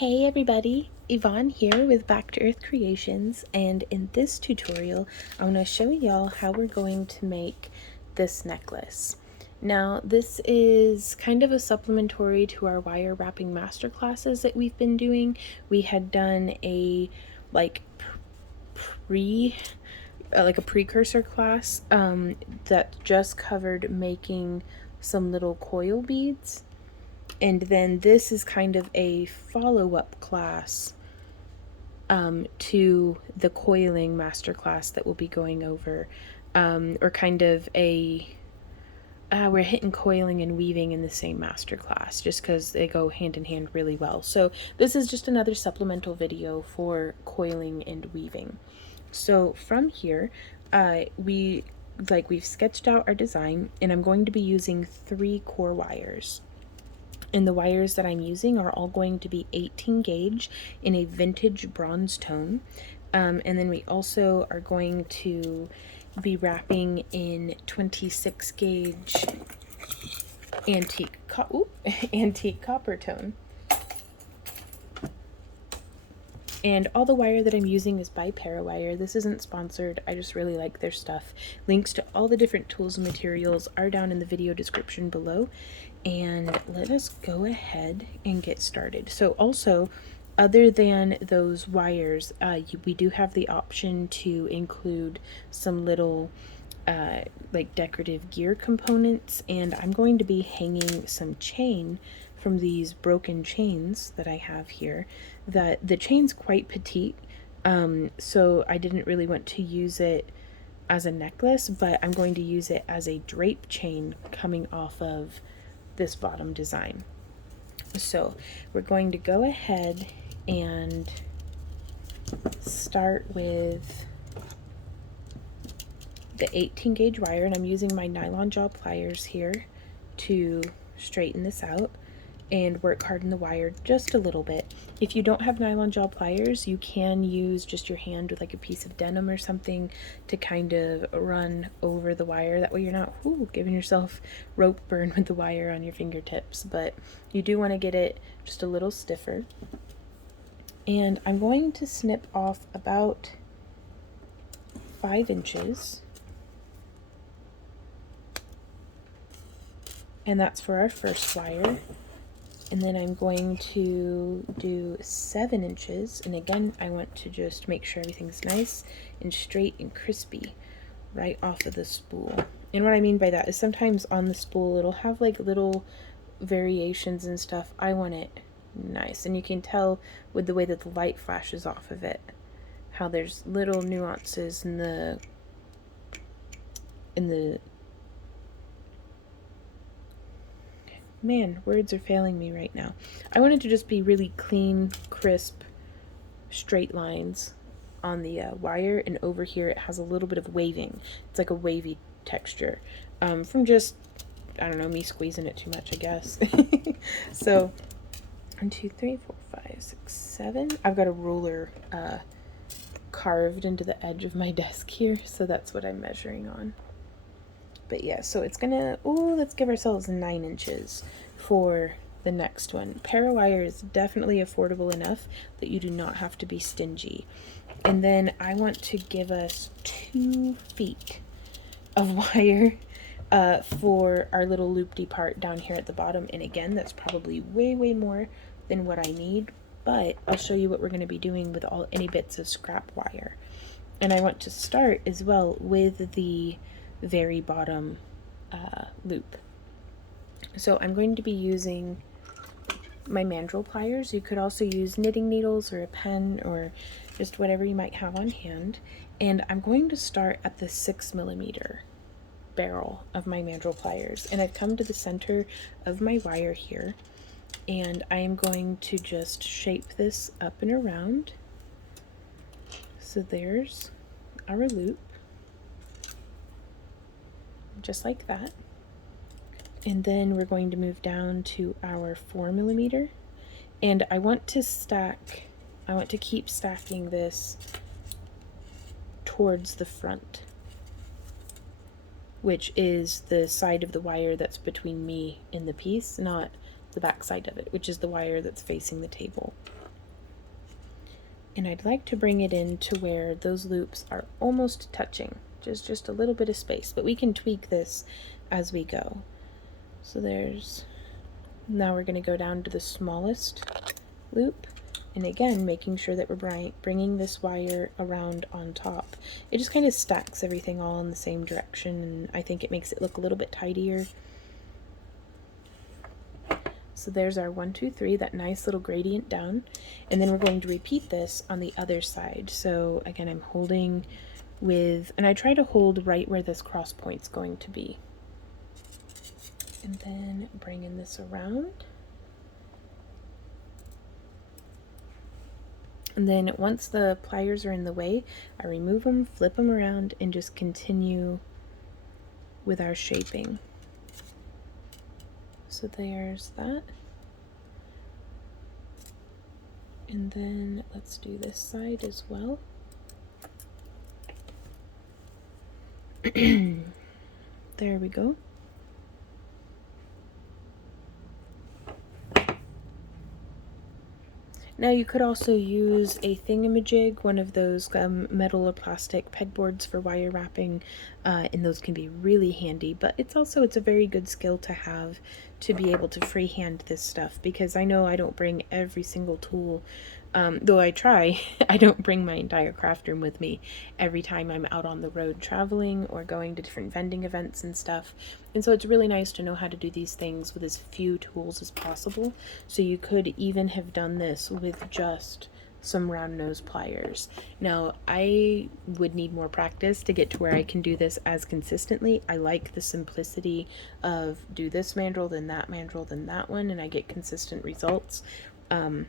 Hey everybody, Yvonne here with Back to Earth Creations, and in this tutorial I want to show y'all how we're going to make this necklace. Now this is kind of a supplementary to our wire wrapping masterclasses that we've been doing. We had done a a precursor class that just covered making some little coil beads. And then this is kind of a follow-up class to the coiling masterclass that we'll be going over, or kind of we're hitting coiling and weaving in the same masterclass just because they go hand in hand really well. So this is just another supplemental video for coiling and weaving. So from here, we've sketched out our design, and I'm going to be using 3 core wires. And the wires that I'm using are all going to be 18 gauge in a vintage bronze tone. And then we also are going to be wrapping in 26 gauge antique copper tone. And all the wire that I'm using is by Parawire. This isn't sponsored, I just really like their stuff. Links to all the different tools and materials are down in the video description below. And let us go ahead and get started. So also, other than those wires, we do have the option to include some little decorative gear components, and I'm going to be hanging some chain from these broken chains that I have here. The chain's quite petite, so I didn't really want to use it as a necklace, but I'm going to use it as a drape chain coming off of this bottom design. So we're going to go ahead and start with the 18 gauge wire, and I'm using my nylon jaw pliers here to straighten this out and work hard in the wire just a little bit. If you don't have nylon jaw pliers, you can use just your hand with like a piece of denim or something to kind of run over the wire. That way you're not giving yourself rope burn with the wire on your fingertips, but you do want to get it just a little stiffer. And I'm going to snip off about 5 inches. And that's for our first wire. And then I'm going to do 7 inches, and again I want to just make sure everything's nice and straight and crispy right off of the spool. And what I mean by that is sometimes on the spool it'll have like little variations and stuff. I want it nice, and you can tell with the way that the light flashes off of it how there's little nuances in the man, words are failing me right now. I want it to just be really clean, crisp, straight lines on the wire, and over here it has a little bit of waving. It's like a wavy texture from just, I don't know, me squeezing it too much, I guess. So 1, 2, 3, 4, 5, 6, 7. I've got a ruler carved into the edge of my desk here, so that's what I'm measuring on. But yeah, so it's gonna, let's give ourselves 9 inches for the next one. Parawire is definitely affordable enough that you do not have to be stingy. And then I want to give us 2 feet of wire for our little loopy part down here at the bottom. And again, that's probably way more than what I need, but I'll show you what we're going to be doing with any bits of scrap wire. And I want to start as well with the very bottom loop. So I'm going to be using my mandrel pliers. You could also use knitting needles or a pen or just whatever you might have on hand. And I'm going to start at the 6mm barrel of my mandrel pliers. And I've come to the center of my wire here, and I am going to just shape this up and around. So there's our loop, just like that. And then we're going to move down to our 4mm, and I want to keep stacking this towards the front, which is the side of the wire that's between me and the piece, not the back side of it, which is the wire that's facing the table. And I'd like to bring it in to where those loops are almost touching, just a little bit of space, but we can tweak this as we go. So now we're going to go down to the smallest loop, and again making sure that we're bringing this wire around on top. It just kind of stacks everything all in the same direction, and I think it makes it look a little bit tidier. So there's our 1, 2, 3, that nice little gradient down, and then we're going to repeat this on the other side. So again, I'm holding with, and I try to hold right where this cross point's going to be, and then bringing this around. And then once the pliers are in the way, I remove them, flip them around, and just continue with our shaping. So there's that. And then let's do this side as well. There we go. Now you could also use a thingamajig, one of those metal or plastic pegboards for wire wrapping, and those can be really handy, but it's a very good skill to have to be able to freehand this stuff, because I know I don't bring every single tool, though I try. I don't bring my entire craft room with me every time I'm out on the road traveling or going to different vending events and stuff, and so it's really nice to know how to do these things with as few tools as possible. So you could even have done this with just some round nose pliers. Now, I would need more practice to get to where I can do this as consistently. I like the simplicity of do this mandrel, then that mandrel, then that one, and I get consistent results. And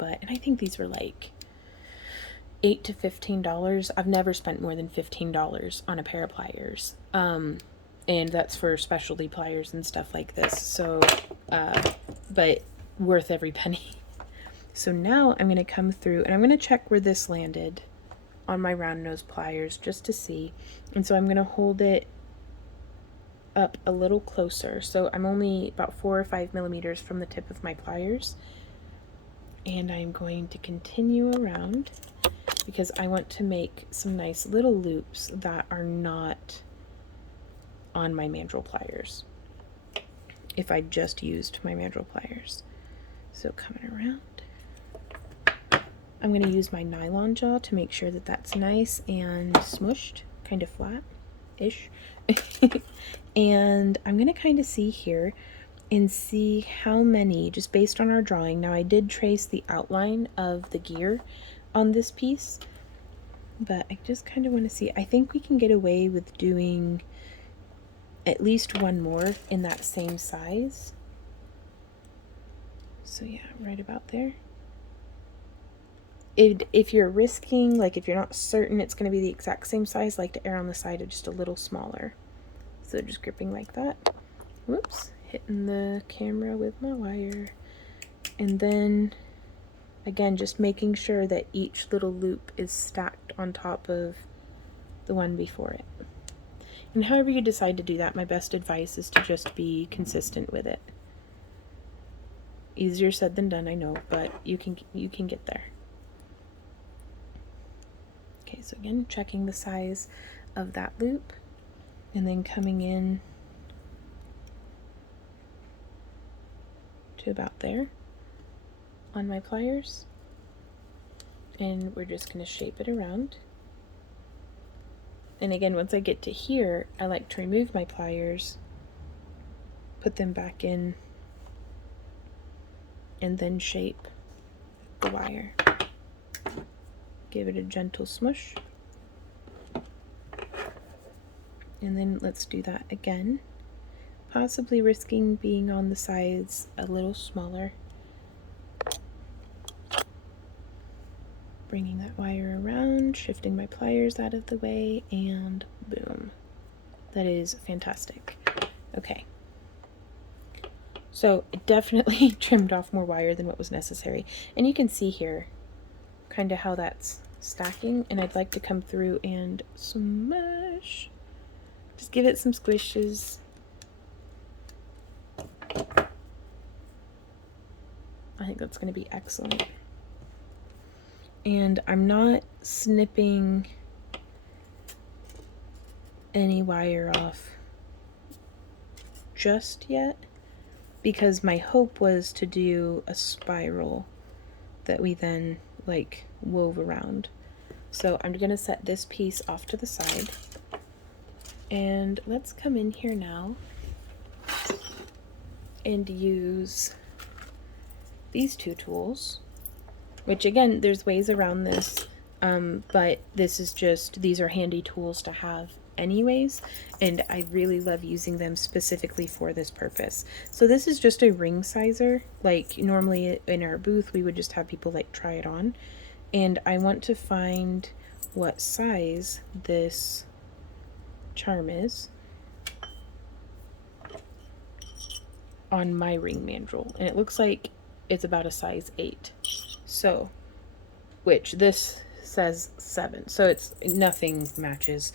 I think these were like $8 to $15. I've never spent more than $15 on a pair of pliers. And that's for specialty pliers and stuff like this. So, but worth every penny. So now I'm going to come through and I'm going to check where this landed on my round nose pliers just to see. And so I'm going to hold it up a little closer. So I'm only about 4 or 5 millimeters from the tip of my pliers. And I'm going to continue around because I want to make some nice little loops that are not on my mandrel pliers if I just used my mandrel pliers. So coming around, I'm going to use my nylon jaw to make sure that that's nice and smushed, kind of flat-ish. And I'm going to kind of see here and see how many, just based on our drawing. Now I did trace the outline of the gear on this piece, but I just kind of want to see. I think we can get away with doing at least one more in that same size. So yeah, right about there. If you're risking, like if you're not certain it's going to be the exact same size, like to err on the side of just a little smaller. So just gripping like that. Whoops, hitting the camera with my wire. And then again, just making sure that each little loop is stacked on top of the one before it. And however you decide to do that, my best advice is to just be consistent with it. Easier said than done, I know, but you can get there. Okay, so again, checking the size of that loop, and then coming in to about there on my pliers. And we're just going to shape it around. And again, once I get to here, I like to remove my pliers, put them back in, and then shape the wire. Give it a gentle smush. And then let's do that again, possibly risking being on the sides a little smaller. Bringing that wire around, shifting my pliers out of the way, and boom. That is fantastic. Okay. So it definitely trimmed off more wire than what was necessary. And you can see here kind of how that's stacking, and I'd like to come through and smash. Just give it some squishes. I think that's going to be excellent. And I'm not snipping any wire off just yet, because my hope was to do a spiral that we then like wove around. So I'm gonna set this piece off to the side, and let's come in here now and use these two tools, which again, there's ways around this, but this is just, these are handy tools to have anyways, and I really love using them specifically for this purpose. So this is just a ring sizer. Like normally in our booth we would just have people like try it on, and I want to find what size this charm is on my ring mandrel, and it looks like it's about a size 8. So, which this says 7, so it's nothing matches.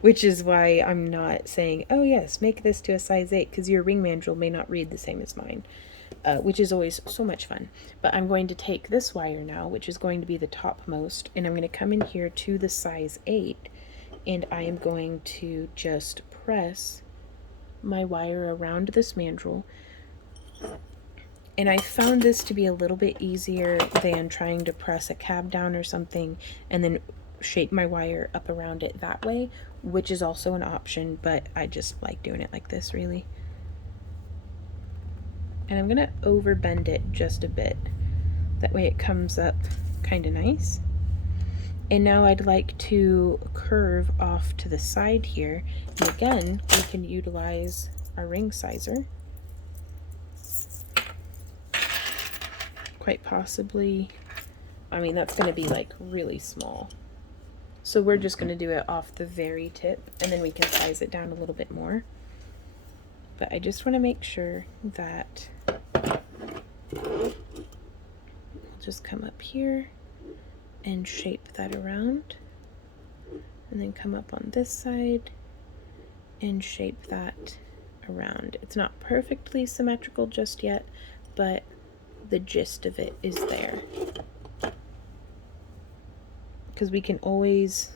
Which is why I'm not saying, oh yes, make this to a size 8, because your ring mandrel may not read the same as mine, which is always so much fun. But I'm going to take this wire now, which is going to be the topmost, and I'm going to come in here to the size 8, and I am going to just press my wire around this mandrel. And I found this to be a little bit easier than trying to press a cab down or something and then shape my wire up around it that way, which is also an option, but I just like doing it like this, really. And I'm gonna over bend it just a bit. That way it comes up kind of nice. And now I'd like to curve off to the side here. And again, we can utilize our ring sizer. Quite possibly, I mean, that's going to be like really small. So we're just going to do it off the very tip, and then we can size it down a little bit more. But I just want to make sure that we'll just come up here and shape that around, and then come up on this side and shape that around. It's not perfectly symmetrical just yet, but the gist of it is there. Because we can always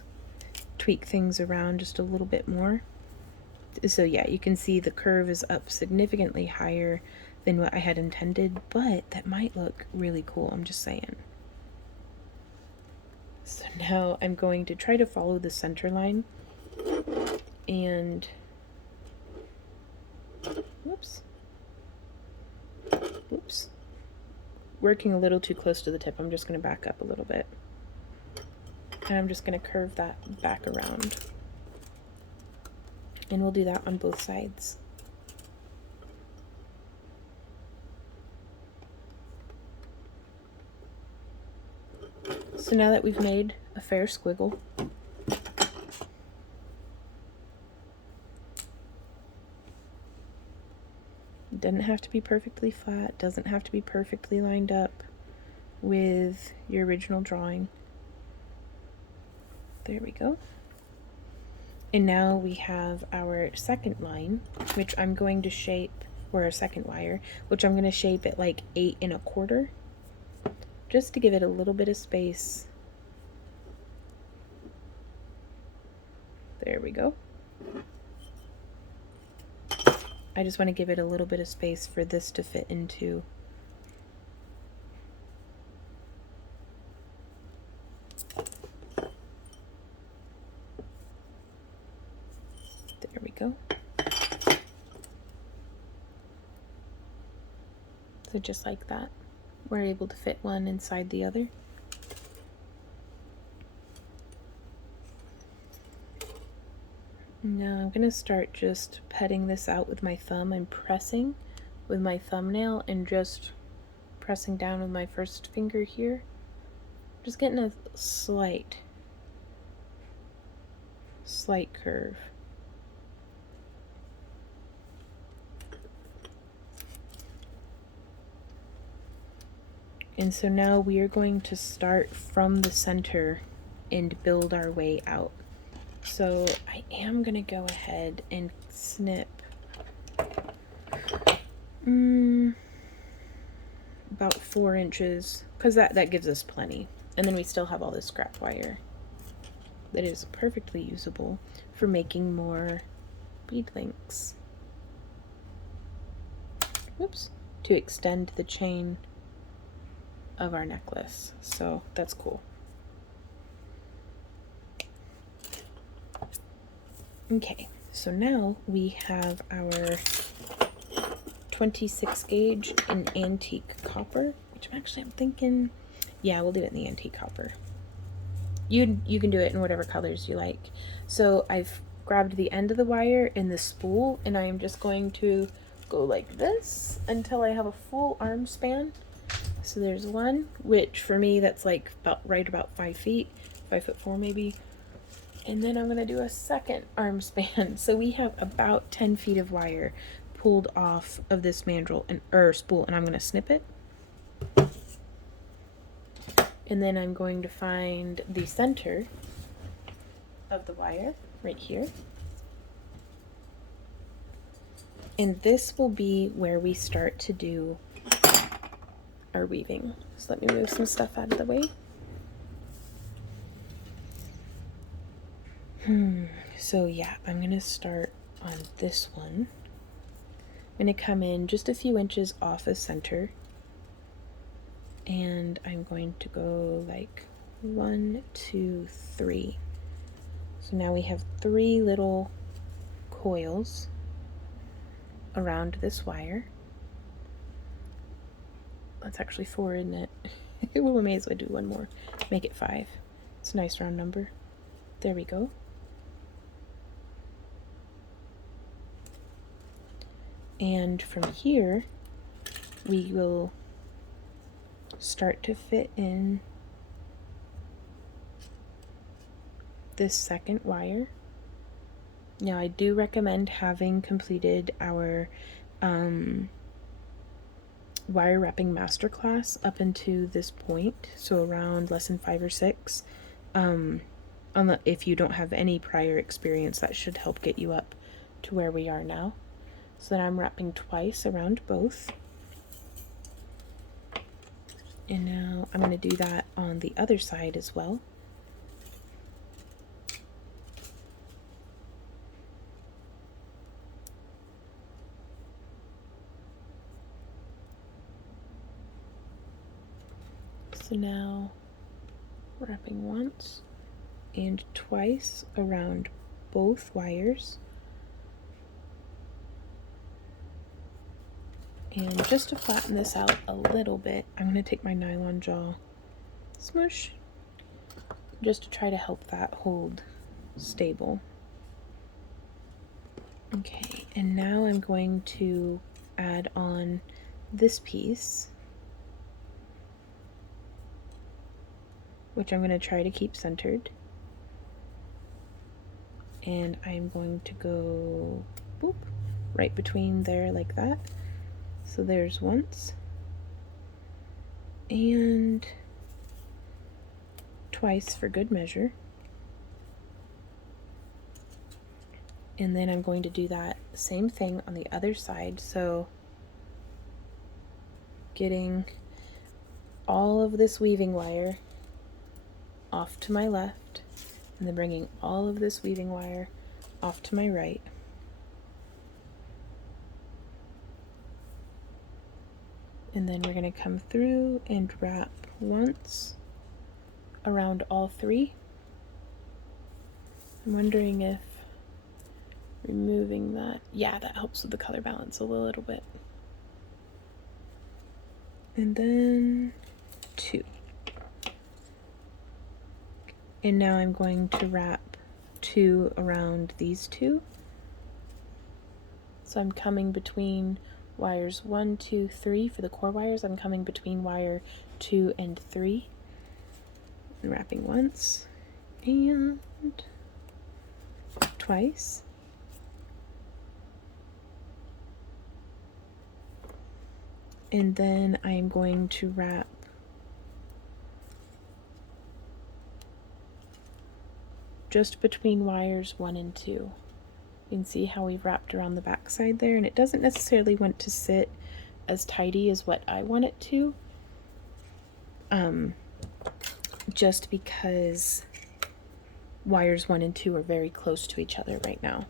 tweak things around just a little bit more. So yeah, you can see the curve is up significantly higher than what I had intended, but that might look really cool, I'm just saying. So now I'm going to try to follow the center line, and whoops, working a little too close to the tip. I'm just going to back up a little bit, and I'm just going to curve that back around, and we'll do that on both sides. So now that we've made a fair squiggle, it doesn't have to be perfectly flat, doesn't have to be perfectly lined up with your original drawing. There we go. And now we have our second line, which I'm going to shape, or our second wire, which I'm going to shape at like 8 1/4, just to give it a little bit of space. There we go. I just want to give it a little bit of space for this to fit into. There we go. So just like that, we're able to fit one inside the other. Now I'm going to start just petting this out with my thumb and pressing with my thumbnail, and just pressing down with my first finger here. Just getting a slight curve. And so now we are going to start from the center and build our way out. So I am going to go ahead and snip about 4 inches, because that gives us plenty. And then we still have all this scrap wire that is perfectly usable for making more bead links. Whoops. To extend the chain of our necklace. So that's cool. Okay, so now we have our 26 gauge in antique copper, which I'm thinking, yeah, we'll do it in the antique copper. You can do it in whatever colors you like. So I've grabbed the end of the wire in the spool, and I am just going to go like this until I have a full arm span. So there's one, which for me that's like about 5 feet, 5'4" maybe. And then I'm gonna do a second arm span. So we have about 10 feet of wire pulled off of this mandrel and spool, and I'm gonna snip it. And then I'm going to find the center of the wire right here. And this will be where we start to do our weaving. So let me move some stuff out of the way. So yeah, I'm gonna start on this one. I'm gonna come in just a few inches off the center, and I'm going to go like 1, 2, 3. So now we have 3 little coils around this wire. That's actually 4, isn't it? We may as well do one more, make it 5. It's a nice round number. There we go. And from here, we will start to fit in this second wire. Now I do recommend having completed our wire wrapping masterclass up into this point, so around lesson 5 or 6. If you don't have any prior experience, that should help get you up to where we are now. So then I'm wrapping twice around both. And now I'm going to do that on the other side as well. So now wrapping once and twice around both wires. And just to flatten this out a little bit, I'm going to take my nylon jaw, smush, just to try to help that hold stable. Okay, and now I'm going to add on this piece, which I'm going to try to keep centered. And I'm going to go boop, right between there like that. So there's once and twice for good measure. And then I'm going to do that same thing on the other side. So getting all of this weaving wire off to my left, and then bringing all of this weaving wire off to my right. And then we're going to come through and wrap once around all 3. I'm wondering if removing that, yeah, that helps with the color balance a little bit. And then 2. And now I'm going to wrap 2 around these 2. So I'm coming between wires 1, 2, 3 for the core wires. I'm coming between wire 2 and 3. And wrapping once and twice. And then I'm going to wrap just between wires 1 and 2. You can see how we've wrapped around the back side there, and it doesn't necessarily want to sit as tidy as what I want it to, just because wires 1 and 2 are very close to each other right now.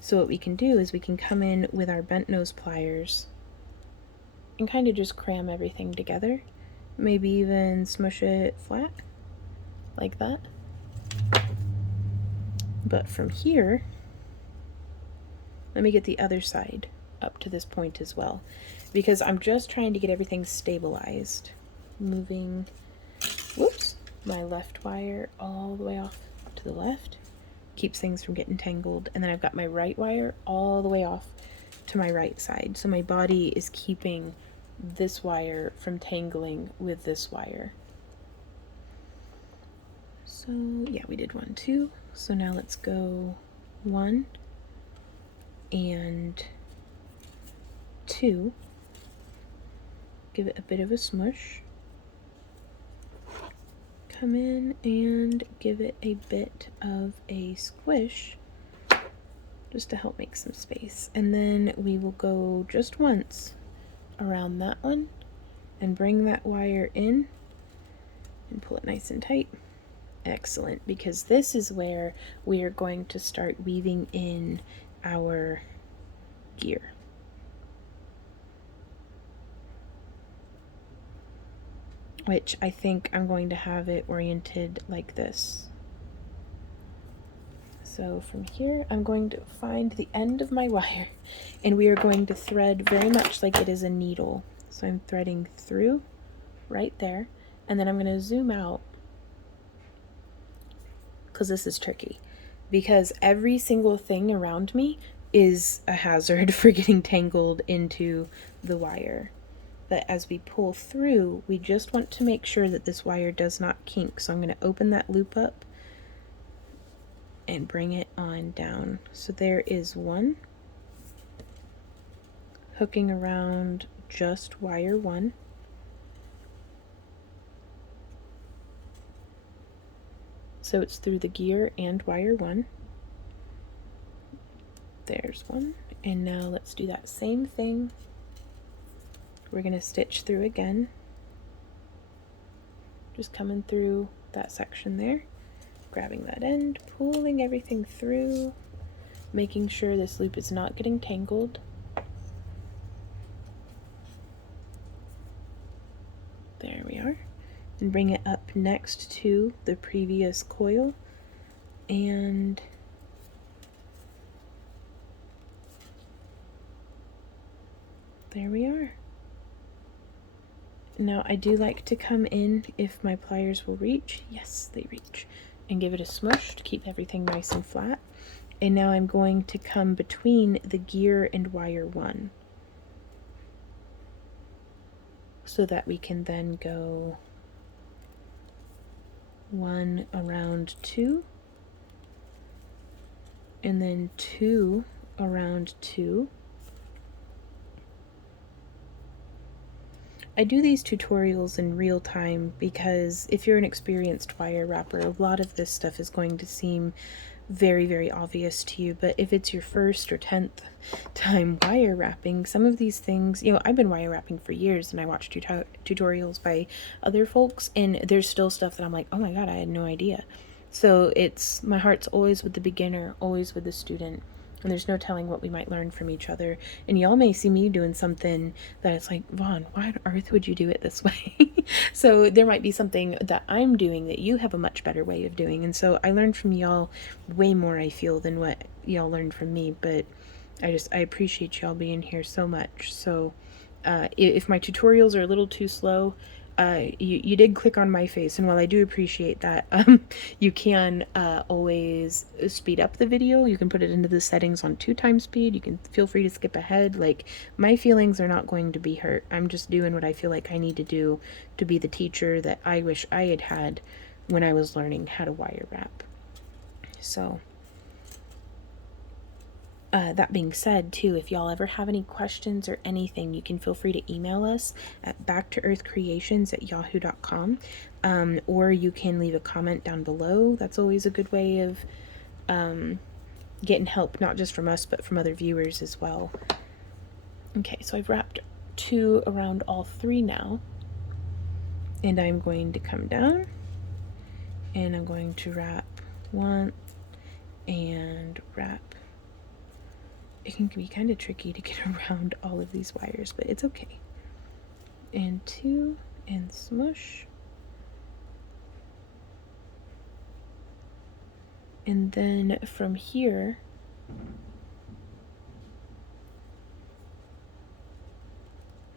So what we can do is we can come in with our bent nose pliers and kind of just cram everything together. Maybe even smush it flat, like that. But from here, let me get the other side up to this point as well, because I'm just trying to get everything stabilized. Moving, whoops, my left wire all the way off to the left, keeps things from getting tangled, and then I've got my right wire all the way off to my right side, so my body is keeping this wire from tangling with this wire. So yeah, we did 1, 2, so now let's go 1 and 2, give it a bit of a smush, come in and give it a bit of a squish just to help make some space, and then we will go just once around that one and bring that wire in and pull it nice and tight. Excellent, because this is where we are going to start weaving in our gear. Which I think I'm going to have it oriented like this. So from here, I'm going to find the end of my wire, and we are going to thread very much like it is a needle. So I'm threading through right there, and then I'm going to zoom out, because this is tricky, because every single thing around me is a hazard for getting tangled into the wire. But as we pull through, we just want to make sure that this wire does not kink. So I'm going to open that loop up and bring it on down. So there is one, hooking around just wire 1. So it's through the gear and wire 1. There's one. And now let's do that same thing. We're going to stitch through again, just coming through that section there, grabbing that end, pulling everything through, making sure this loop is not getting tangled. There we are. And bring it up next to the previous coil, and there we are. Now I do like to come in, if my pliers will reach, yes they reach, and give it a smush to keep everything nice and flat. And now I'm going to come between the gear and wire 1, so that we can then go 1 around 2, and then 2 around 2. I do these tutorials in real time because if you're an experienced wire wrapper, a lot of this stuff is going to seem very, very obvious to you. But if it's your first or 10th time wire wrapping, some of these things, you know, I've been wire wrapping for years, and I watch tutorials by other folks, and there's still stuff that I'm like, oh my god, I had no idea. So my heart's always with the beginner, always with the student. And there's no telling what we might learn from each other. And y'all may see me doing something that it's like, Vaughn, why on earth would you do it this way? So there might be something that I'm doing that you have a much better way of doing. And so I learned from y'all way more, I feel, than what y'all learned from me. But I appreciate y'all being here so much. So if my tutorials are a little too slow, you did click on my face, and while I do appreciate that, you can always speed up the video. You can put it into the settings on 2x speed. You can feel free to skip ahead. Like, my feelings are not going to be hurt. I'm just doing what I feel like I need to do to be the teacher that I wish I had had when I was learning how to wire wrap. So that being said, too, if y'all ever have any questions or anything, you can feel free to email us at backtoearthcreations@yahoo.com, or you can leave a comment down below. That's always a good way of getting help, not just from us, but from other viewers as well. Okay, so I've wrapped 2 around all 3 now, And I'm going to come down and I'm going to wrap one and wrap. It can be kind of tricky to get around all of these wires, but it's okay. And two and smush. And then from here,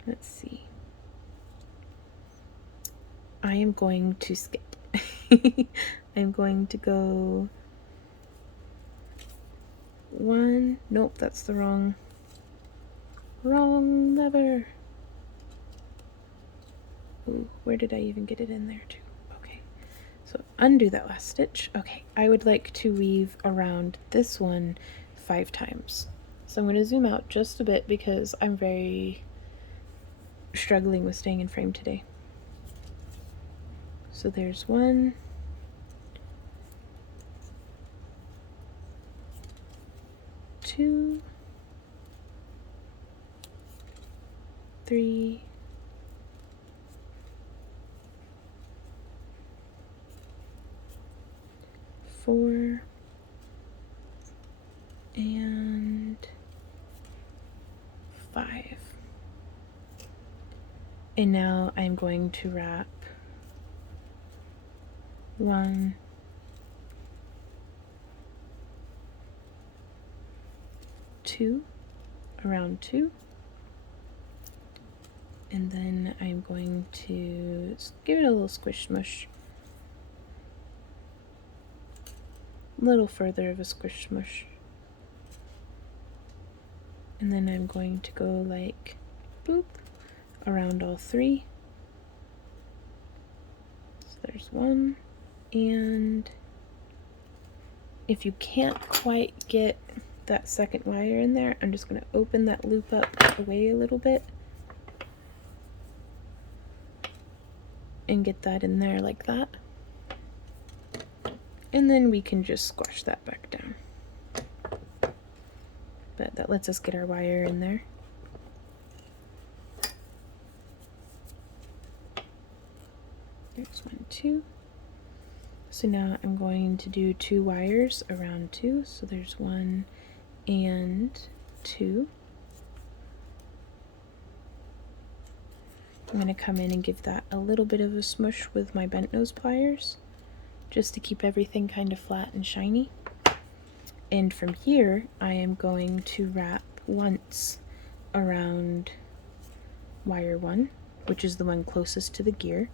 let's see. I am going to skip. I'm going to go one. Nope, that's the wrong lever. Ooh, where did I even get it in there too? Okay, so undo that last stitch. Okay, I would like to weave around this one 5 times. So I'm going to zoom out just a bit because I'm very struggling with staying in frame today. So there's 1, 2, 3, 4, and 5. And now I'm going to wrap 1, 2, around 2, and then I'm going to give it a little squish smush, a little further of a squish smush, and then I'm going to go like boop around all 3. So there's 1, and if you can't quite get that second wire in there, I'm just going to open that loop up away a little bit and get that in there like that, and then we can just squash that back down. But that lets us get our wire in there. There's 1, 2. So now I'm going to do 2 wires around 2. So there's 1 and 2. I'm going to come in and give that a little bit of a smush with my bent nose pliers, just to keep everything kind of flat and shiny. And from here, I am going to wrap once around wire 1, which is the one closest to the gear.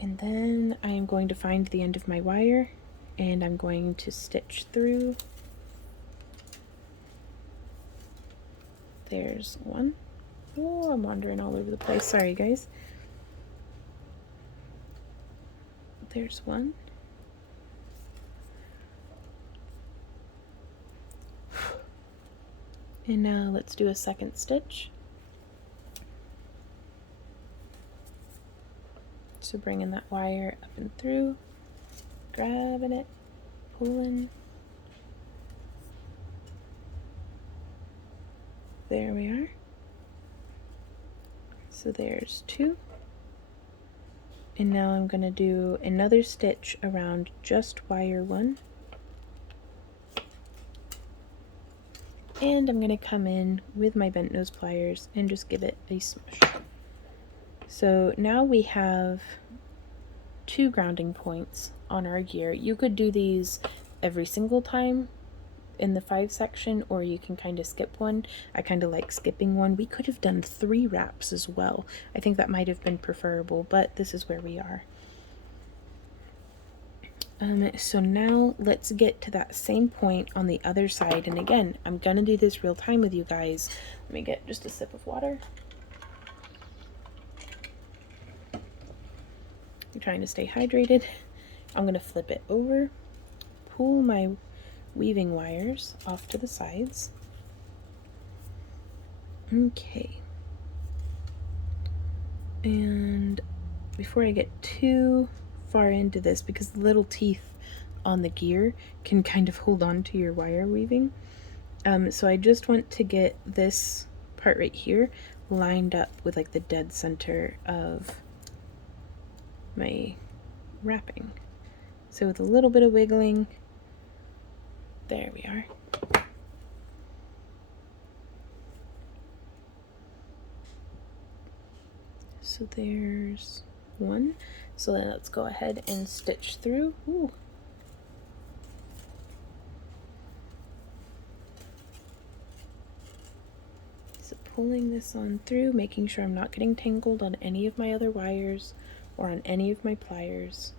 And then I am going to find the end of my wire, and I'm going to stitch through. There's 1. Oh, I'm wandering all over the place. Sorry, guys. There's 1. And now let's do a second stitch. So bringing that wire up and through, grabbing it, pulling. There we are. So there's 2. And now I'm going to do another stitch around just wire 1. And I'm going to come in with my bent nose pliers and just give it a smush. So now we have 2 grounding points on our gear. You could do these every single time in the 5 section, or you can kind of skip one. I kind of like skipping one. We could have done 3 wraps as well. I think that might have been preferable, but this is where we are. So now let's get to that same point on the other side. And again, I'm going to do this real time with you guys. Let me get just a sip of water. I'm trying to stay hydrated. I'm going to flip it over, pull my weaving wires off to the sides. Okay. And before I get too far into this, because the little teeth on the gear can kind of hold on to your wire weaving, so I just want to get this part right here lined up with like the dead center of my wrapping. So with a little bit of wiggling, there we are. So there's one. So then let's go ahead and stitch through. Ooh. So pulling this on through, making sure I'm not getting tangled on any of my other wires or on any of my pliers.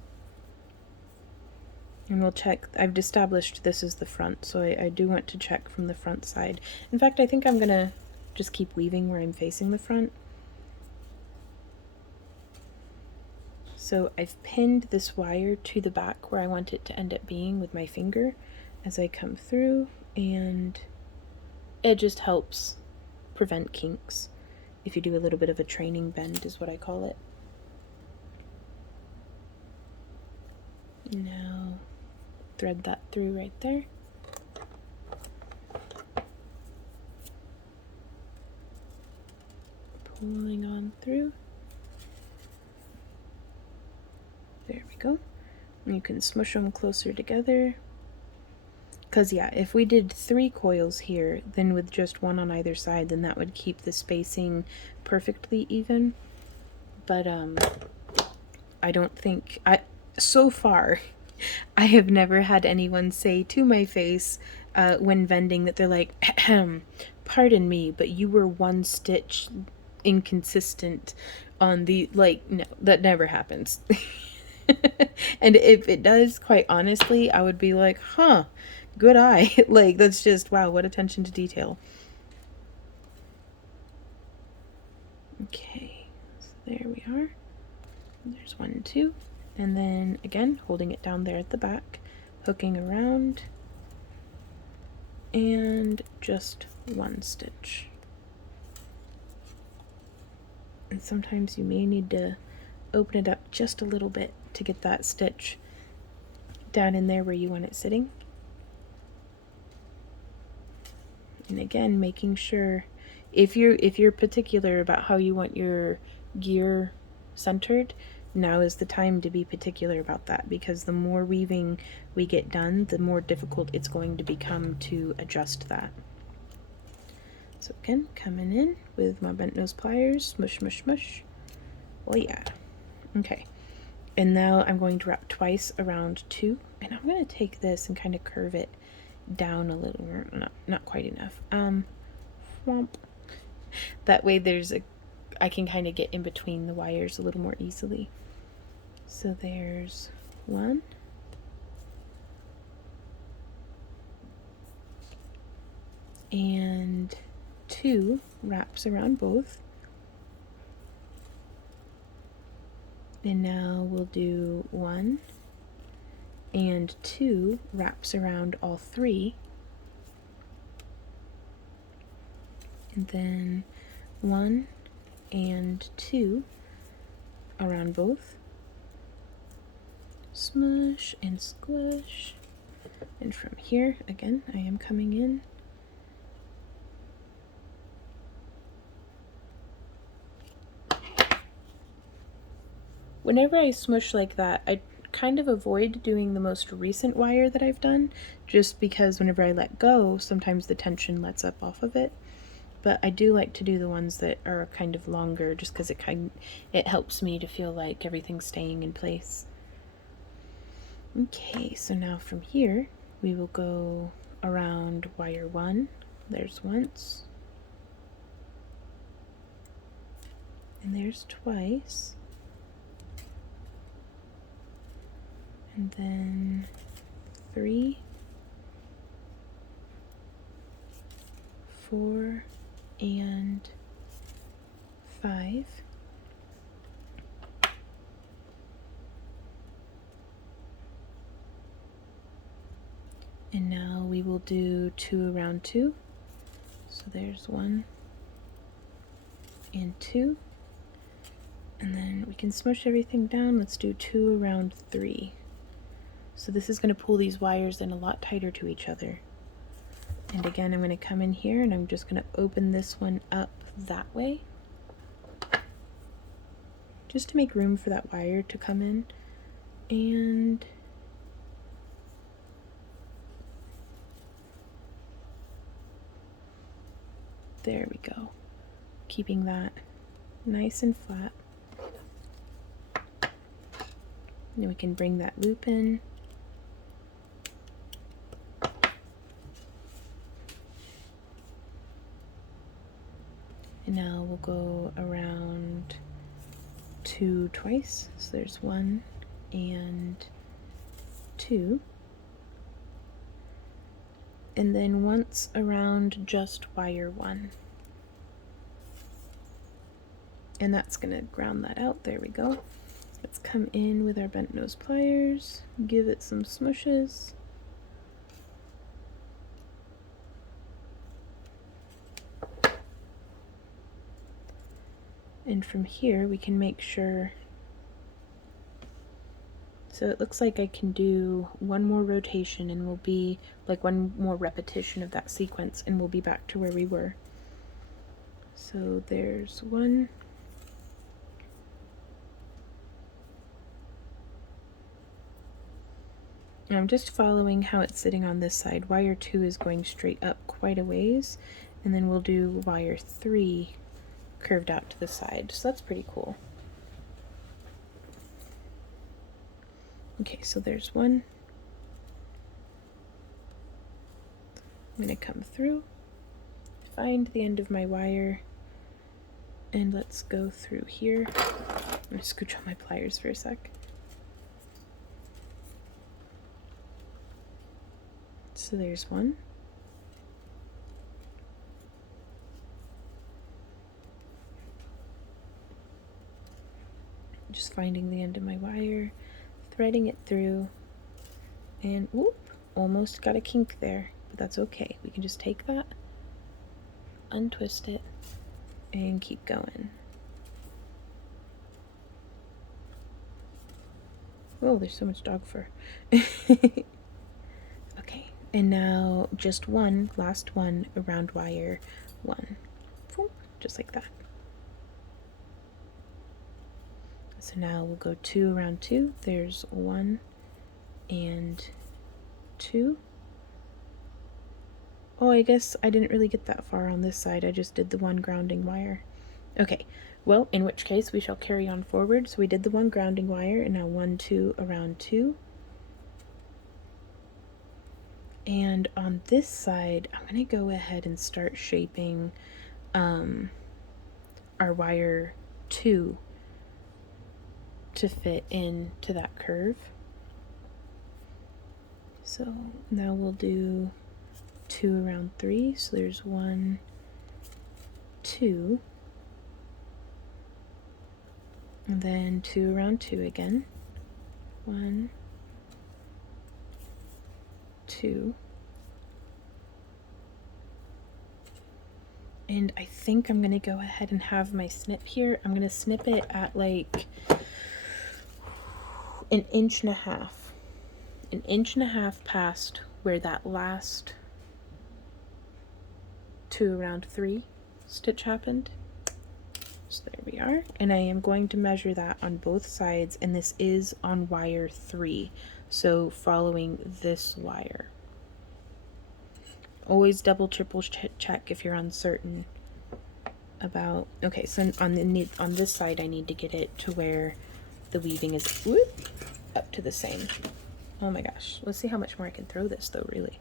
And we'll check. I've established this is the front, so I do want to check from the front side. In fact, I think I'm gonna just keep weaving where I'm facing the front. So I've pinned this wire to the back where I want it to end up being with my finger as I come through, and it just helps prevent kinks if you do a little bit of a training bend, is what I call it. Now thread that through right there. Pulling on through. There we go. And you can smush them closer together. Because yeah, if we did 3 coils here, then with just one on either side, then that would keep the spacing perfectly even. But I don't think, so far, I have never had anyone say to my face when vending that they're like, pardon me, but you were 1 stitch inconsistent on the, like, no, that never happens. And if it does, quite honestly, I would be like, huh, good eye. Like, that's just, wow, what attention to detail. Okay, so there we are. There's 1 and 2. And then again, holding it down there at the back, hooking around, and just 1 stitch. And sometimes you may need to open it up just a little bit to get that stitch down in there where you want it sitting. And again, making sure if you're particular about how you want your gear centered, now is the time to be particular about that, because the more weaving we get done, the more difficult it's going to become to adjust that. So again, coming in with my bent nose pliers, smush, smush, smush. Oh yeah. Okay. And now I'm going to wrap twice around 2, and I'm going to take this and kind of curve it down a little, not quite enough. Whomp. That way I can kind of get in between the wires a little more easily. So there's 1. And 2 wraps around both. And now we'll do 1 and 2 wraps around all 3. And then 1 and 2 around both. Smush and squish. And from here, again, I am coming in. Whenever I smush like that, I kind of avoid doing the most recent wire that I've done, just because whenever I let go, sometimes the tension lets up off of it. But I do like to do the ones that are kind of longer, just because it helps me to feel like everything's staying in place. Okay, so now from here, we will go around wire 1. There's once. And there's twice. And then 3, 4, and 5. And now we will do 2 around 2. So there's 1 and 2. And then we can smush everything down. Let's do 2 around 3. So this is going to pull these wires in a lot tighter to each other. And again, I'm going to come in here and I'm just going to open this one up that way. just to make room for that wire to come in. And there we go. Keeping that nice and flat. And then we can bring that loop in. And now we'll go around 2 twice. So there's 1 and 2. And then once around just wire 1. And that's going to ground that out. There we go. Let's come in with our bent nose pliers, give it some smushes. And from here we can make sure, so it looks like I can do one more rotation and we'll be like one more repetition of that sequence and we'll be back to where we were. So there's 1. And I'm just following how it's sitting on this side. Wire 2 is going straight up quite a ways, and then we'll do wire 3 curved out to the side. So that's pretty cool. Okay, so there's 1. I'm going to come through, find the end of my wire, and let's go through here. I'm going to scooch on my pliers for a sec. So there's 1. Just finding the end of my wire, threading it through, and whoop, almost got a kink there, but that's okay. We can just take that, untwist it, and keep going. Oh, there's so much dog fur. Okay, and now just 1, last 1 around wire 1. Just like that. So now we'll go 2 around 2. There's 1 and 2. Oh, I guess I didn't really get that far on this side. I just did the 1 grounding wire. Okay, well, in which case we shall carry on forward. So we did the 1 grounding wire, and now 1, 2 around 2. And on this side, I'm going to go ahead and start shaping our wire 2 to fit into that curve. So now we'll do 2 around 3. So there's 1, 2, and then 2 around 2 again. 1, 2. And I think I'm going to go ahead and have my snip here. I'm going to snip it at like 1.5 inches. 1.5 inches past where that last 2 around 3 stitch happened. So there we are. And I am going to measure that on both sides, and this is on wire 3. So following this wire. Always double, triple check if you're uncertain about. Okay, so on this side I need to get it to where the weaving is up to the same. Oh my gosh, let's see how much more I can throw this though, really.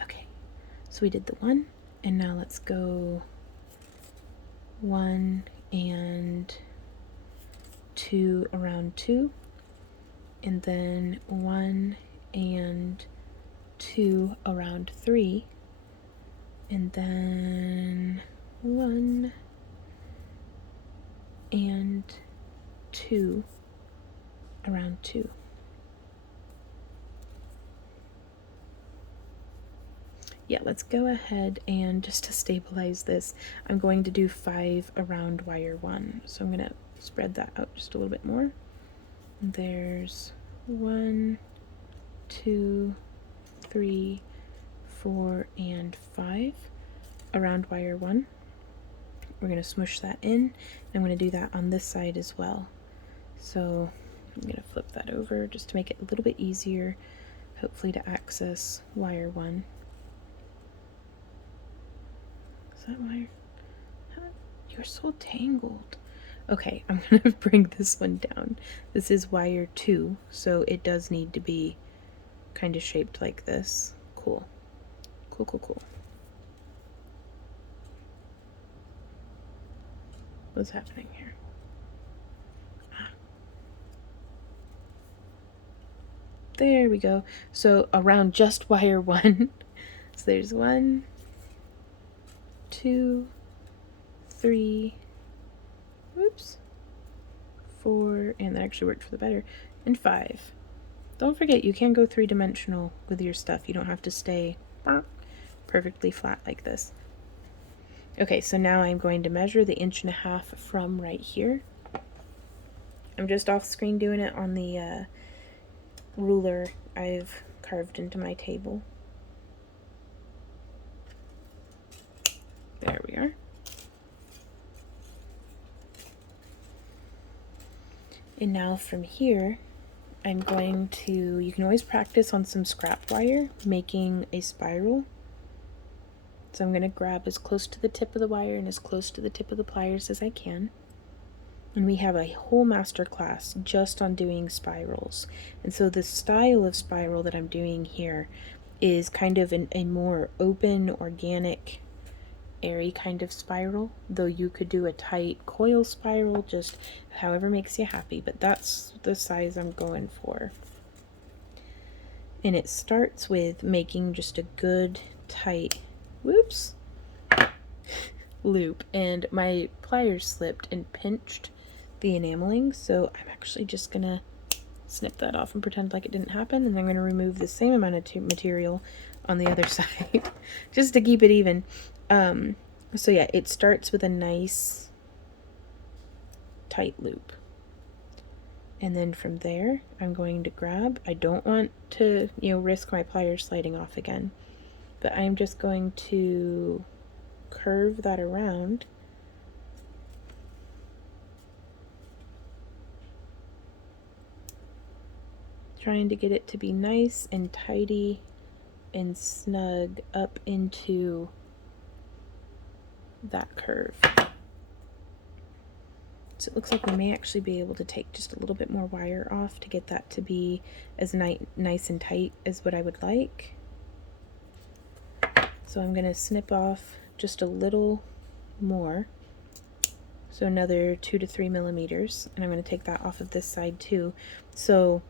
Okay, so we did the 1, and now let's go 1 and 2 around 2, and then 1 and 2 around 3, and then 1 and 2 around 2. Yeah, let's go ahead and just to stabilize this, I'm going to do 5 around wire 1. So I'm going to spread that out just a little bit more. There's 1, 2, 3, 4, and 5 around wire 1. We're going to smush that in. I'm going to do that on this side as well. So I'm going to flip that over just to make it a little bit easier, hopefully, to access wire 1. Is that wire? You're so tangled. Okay, I'm going to bring this one down. This is wire 2, so it does need to be kind of shaped like this. Cool. Cool, cool, cool. What's happening here? There we go. So around just wire 1. So there's 1, 2, 3, oops, 4, and that actually worked for the better, and 5. Don't forget, you can go 3-dimensional with your stuff. You don't have to stay perfectly flat like this. Okay, so now I'm going to measure the 1.5 inches from right here. I'm just off screen doing it on the ruler I've carved into my table. There we are. And now from here, I'm going to, you can always practice on some scrap wire making a spiral. So I'm going to grab as close to the tip of the wire and as close to the tip of the pliers as I can. And we have a whole master class just on doing spirals. And so the style of spiral that I'm doing here is kind of a more open, organic, airy kind of spiral, though you could do a tight coil spiral, just however makes you happy, but that's the size I'm going for. And it starts with making just a good tight, whoops, loop, and my pliers slipped and pinched the enameling, so I'm actually just gonna snip that off and pretend like it didn't happen, and I'm gonna remove the same amount of material on the other side just to keep it even. So yeah, it starts with a nice tight loop, and then from there I'm going to grab, I don't want to, risk my pliers sliding off again, but I'm just going to curve that around trying to get it to be nice and tidy and snug up into that curve. So it looks like we may actually be able to take just a little bit more wire off to get that to be as nice and tight as what I would like. So I'm going to snip off just a little more, so another 2 to 3 millimeters, and I'm going to take that off of this side too. So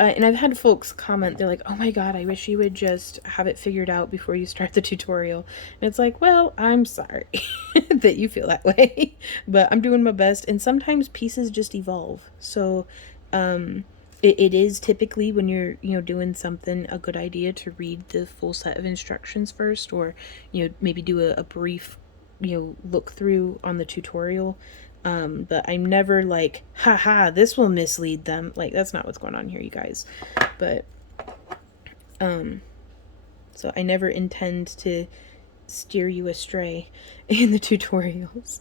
and I've had folks comment, they're like, oh my god, I wish you would just have it figured out before you start the tutorial. And it's like, well, I'm sorry that you feel that way, but I'm doing my best, and sometimes pieces just evolve. So it is typically, when you're doing something, a good idea to read the full set of instructions first, or maybe do a brief look through on the tutorial. But I'm never like, haha, this will mislead them. Like, that's not what's going on here, you guys. But, so I never intend to steer you astray in the tutorials.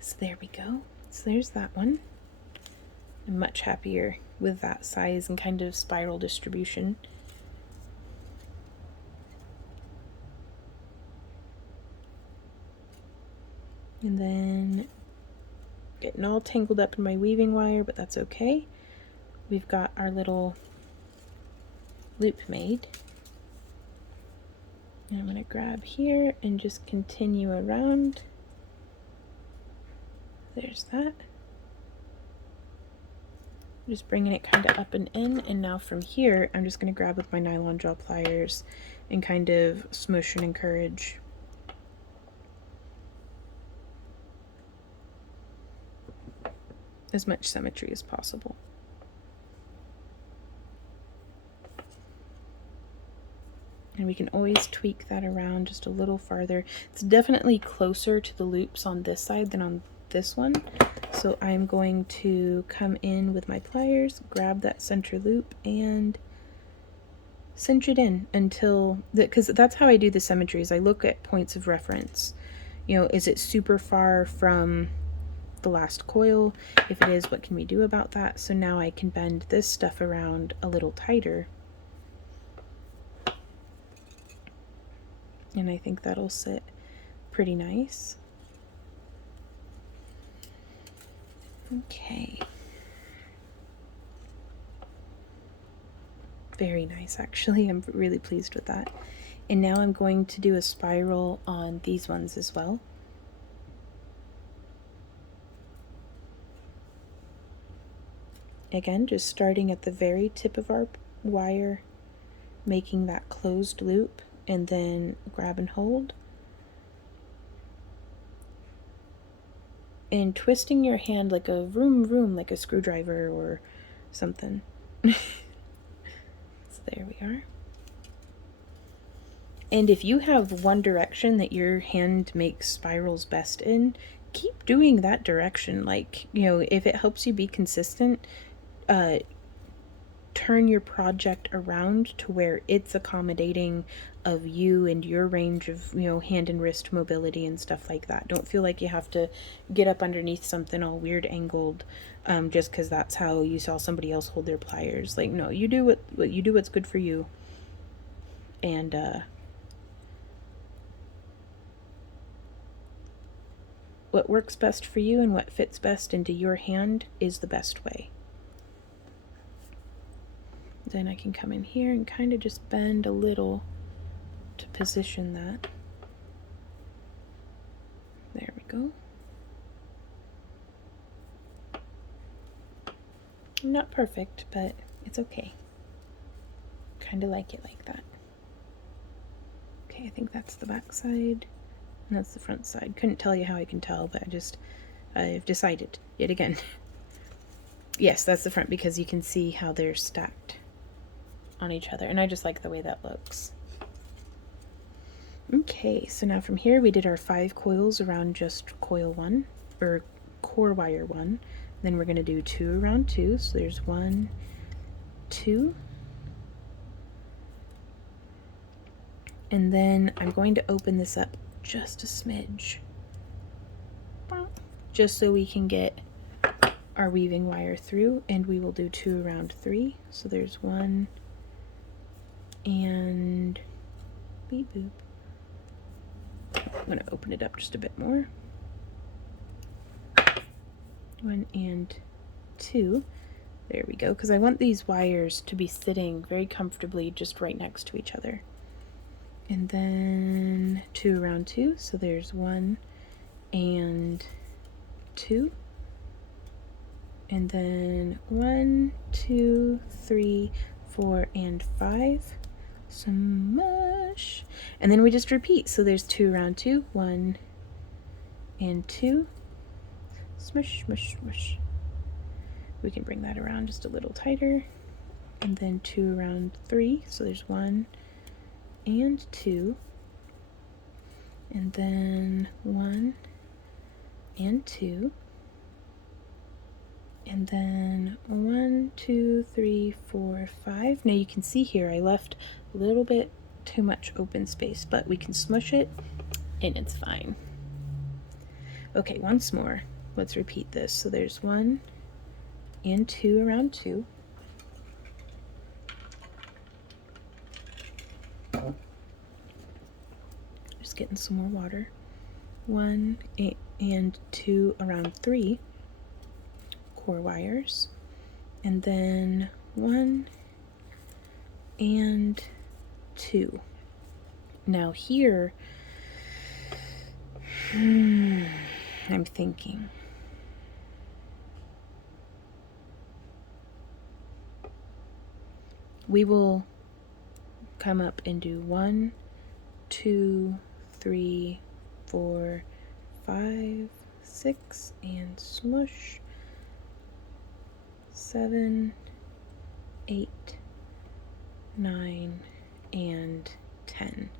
So there we go. So there's that one. I'm much happier with that size and kind of spiral distribution. And then getting all tangled up in my weaving wire, but that's okay. We've got our little loop made. And I'm going to grab here and just continue around. There's that. Just bringing it kind of up and in, and now from here I'm just going to grab with my nylon gel pliers and kind of smush and encourage. As much symmetry as possible. And we can always tweak that around just a little farther. It's definitely closer to the loops on this side than on this one. So I'm going to come in with my pliers, grab that center loop, and cinch it in until, because that's how I do the symmetries. I look at points of reference. Is it super far from the last coil? If it is, what can we do about that? So now I can bend this stuff around a little tighter. And I think that'll sit pretty nice. Okay. Very nice, actually. I'm really pleased with that. And now I'm going to do a spiral on these ones as well. Again, just starting at the very tip of our wire, making that closed loop, and then grab and hold. And twisting your hand like a vroom vroom, like a screwdriver or something. So there we are. And if you have one direction that your hand makes spirals best in, keep doing that direction. Like, you know, if it helps you be consistent, turn your project around to where it's accommodating of you and your range of, you know, hand and wrist mobility and stuff like that. Don't feel like you have to get up underneath something all weird angled just because that's how you saw somebody else hold their pliers. Like, no, you do what you do what's good for you. And what works best for you and what fits best into your hand is the best way. Then I can come in here and kind of just bend a little to position that. There we go. Not perfect, but it's okay. Kind of like it like that. Okay, I think that's the back side, and that's the front side. Couldn't tell you how I can tell, but I've decided yet again. Yes, that's the front because you can see how they're stacked on each other, and I just like the way that looks. Okay, so now from here we did our 5 coils around just coil 1, or core wire 1. Then we're going to do 2 around 2, so there's 1, 2. And then I'm going to open this up just a smidge, just so we can get our weaving wire through, and we will do 2 around 3. So there's 1 and beep boop. I'm going to open it up just a bit more. 1 and 2. There we go, because I want these wires to be sitting very comfortably just right next to each other. And then 2 around 2, so there's 1 and 2. And then 1, 2, 3, 4, and 5. Smush. And then we just repeat. So there's 2 around 2, 1 and 2. Smush, smush, smush. We can bring that around just a little tighter. And then 2 around 3. So there's 1 and 2. And then 1 and 2. And then 1, 2, 3, 4, 5. Now you can see here I left a little bit too much open space, but we can smush it and it's fine. Okay, once more. Let's repeat this. So there's 1 and 2 around 2. Just getting some more water. 1 and 2 around 3. Core wires, and then 1 and 2. Now here, I'm thinking. We will come up and do 1, 2, 3, 4, 5, 6, and smush. 7, 8, 9, and 10.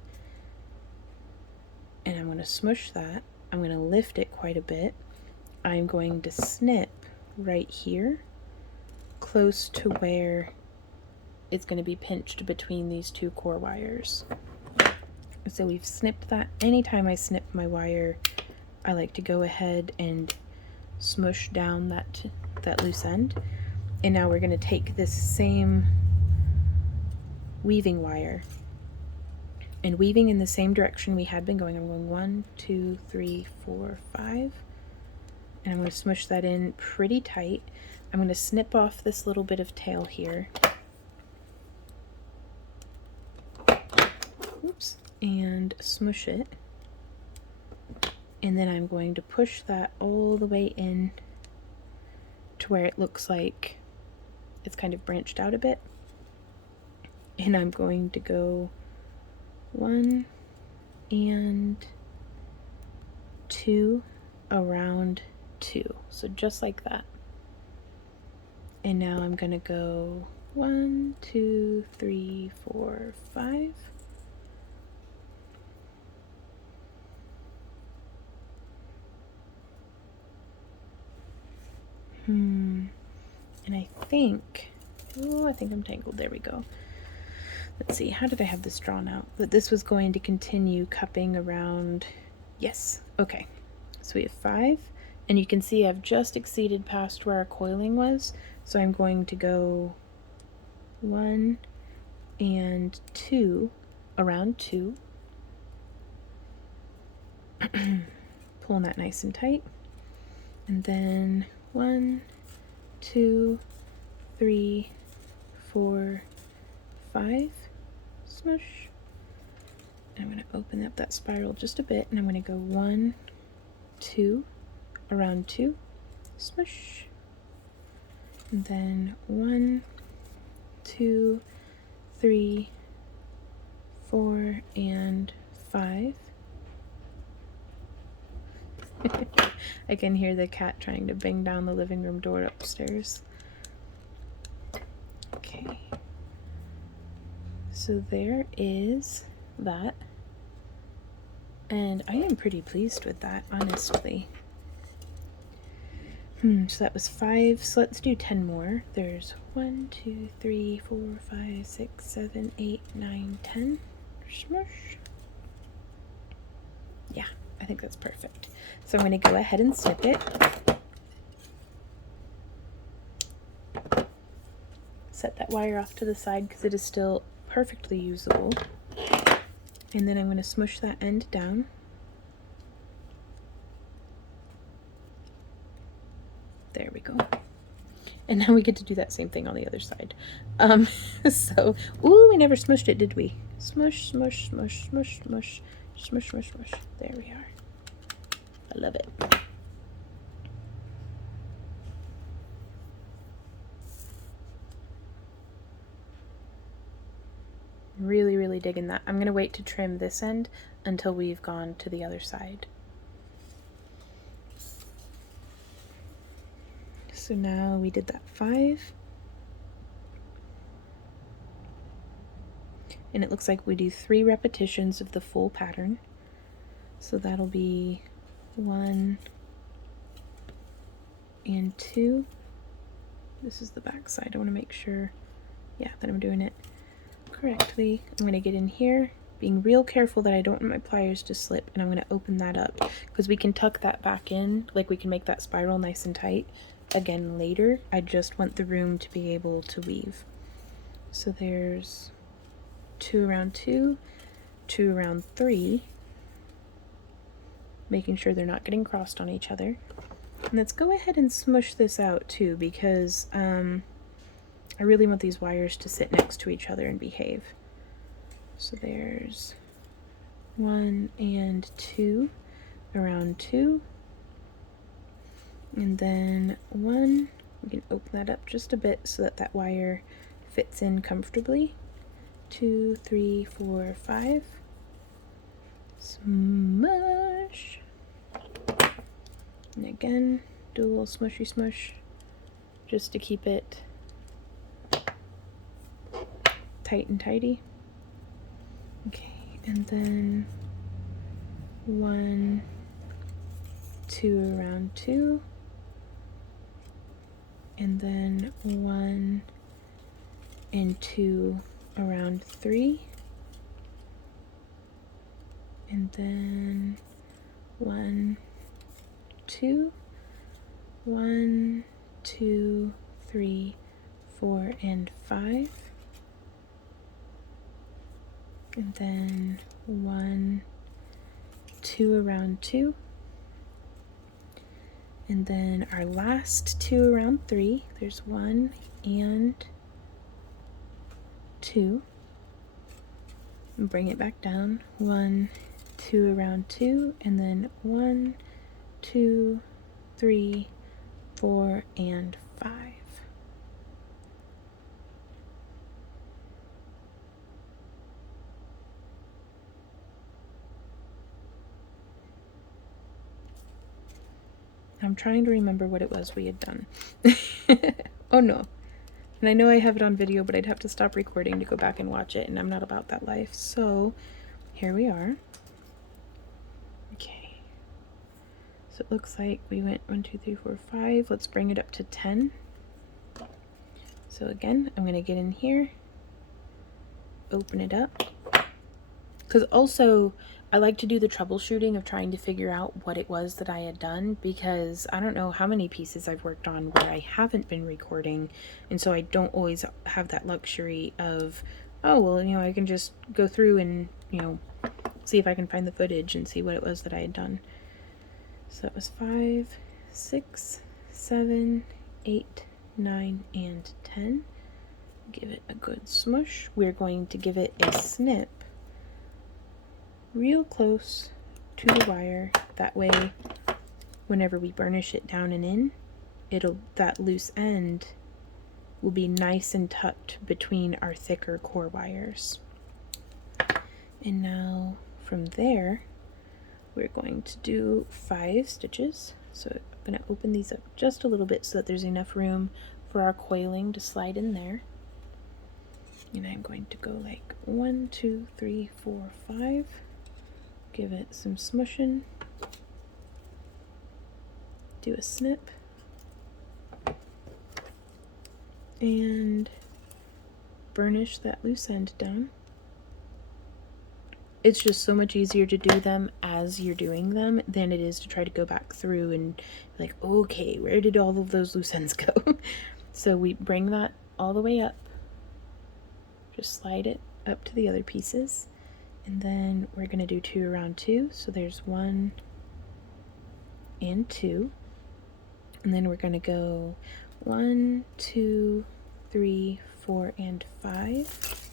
And I'm going to smush that. I'm going to lift it quite a bit. I'm going to snip right here, close to where it's going to be pinched between these 2 core wires. So we've snipped that. Anytime I snip my wire, I like to go ahead and smush down that loose end. And now we're going to take this same weaving wire and weaving in the same direction we had been going. I'm going 1, 2, 3, 4, 5, and I'm going to smush that in pretty tight. I'm going to snip off this little bit of tail here. Oops, and smush it. And then I'm going to push that all the way in to where it looks like it's kind of branched out a bit. And I'm going to go 1 and 2 around 2. So just like that. And now I'm going to go 1, 2, 3, 4, 5. And I think I'm tangled. There we go. Let's see, how did I have this drawn out? That this was going to continue cupping around. Yes, okay. So we have 5, and you can see I've just exceeded past where our coiling was. So I'm going to go 1 and 2 around 2. Pulling that nice and tight. And then 1, 2, 3, 4, 5, smush. And I'm going to open up that spiral just a bit, and I'm going to go 1, 2, around 2, smush. And then 1, 2, 3, 4, and 5. I can hear the cat trying to bang down the living room door upstairs. Okay. So there is that. And I am pretty pleased with that, honestly. So that was 5. So let's do 10 more. There's 1, 2, 3, 4, 5, 6, 7, 8, 9, 10. Smush. Yeah, I think that's perfect. So I'm going to go ahead and snip it. Set that wire off to the side because it is still perfectly usable. And then I'm going to smush that end down. There we go. And now we get to do that same thing on the other side. Ooh, we never smushed it, did we? Smush, smush, smush, smush, smush, smush, smush, smush. There we are. I love it. Really, really digging that. I'm going to wait to trim this end until we've gone to the other side. So now we did that 5. And it looks like we do 3 repetitions of the full pattern. So that'll be 1 and 2. This is the back side. I want to make sure, yeah, that I'm doing it correctly. I'm going to get in here, being real careful that I don't want my pliers to slip, and I'm going to open that up because we can tuck that back in, like we can make that spiral nice and tight again later. I just want the room to be able to weave. So there's 2 around 2, 2 around 3, making sure they're not getting crossed on each other. And let's go ahead and smush this out too, because I really want these wires to sit next to each other and behave. So there's 1 and 2 around 2, and then 1. We can open that up just a bit so that that wire fits in comfortably. 2, 3, 4, 5. Smush. And again, do a little smushy smush just to keep it tight and tidy. Okay, and then 1, 2 around 2, and then 1 and 2 around 3, and then 1, 2 1, 2, 3, 4, and 5. And then 1, 2 around 2. And then our last 2 around 3. There's 1 and 2. And bring it back down. 1, 2 around 2, and then 1, 2, 3, 4, and 5. I'm trying to remember what it was we had done. Oh no. And I know I have it on video, but I'd have to stop recording to go back and watch it, and I'm not about that life. So here we are. Okay. So it looks like we went 1, 2, 3, 4, 5. Let's bring it up to 10. So again, I'm going to get in here, open it up. Because also, I like to do the troubleshooting of trying to figure out what it was that I had done, because I don't know how many pieces I've worked on where I haven't been recording, and so I don't always have that luxury of, oh, well, you know, I can just go through and, you know, see if I can find the footage and see what it was that I had done. So that was 5, 6, 7, 8, 9, and 10. Give it a good smush. We're going to give it a snip real close to the wire. That way, whenever we burnish it down and in, that loose end will be nice and tucked between our thicker core wires. And now from there, we're going to do 5 stitches. So I'm going to open these up just a little bit so that there's enough room for our coiling to slide in there. And I'm going to go like 1, 2, 3, 4, 5. Give it some smushing. Do a snip. And burnish that loose end down. It's just so much easier to do them as you're doing them than it is to try to go back through and like, okay, where did all of those loose ends go? So we bring that all the way up. Just slide it up to the other pieces. And then we're going to do 2 around 2. So there's 1 and 2. And then we're going to go 1, 2, 3, 4, and 5.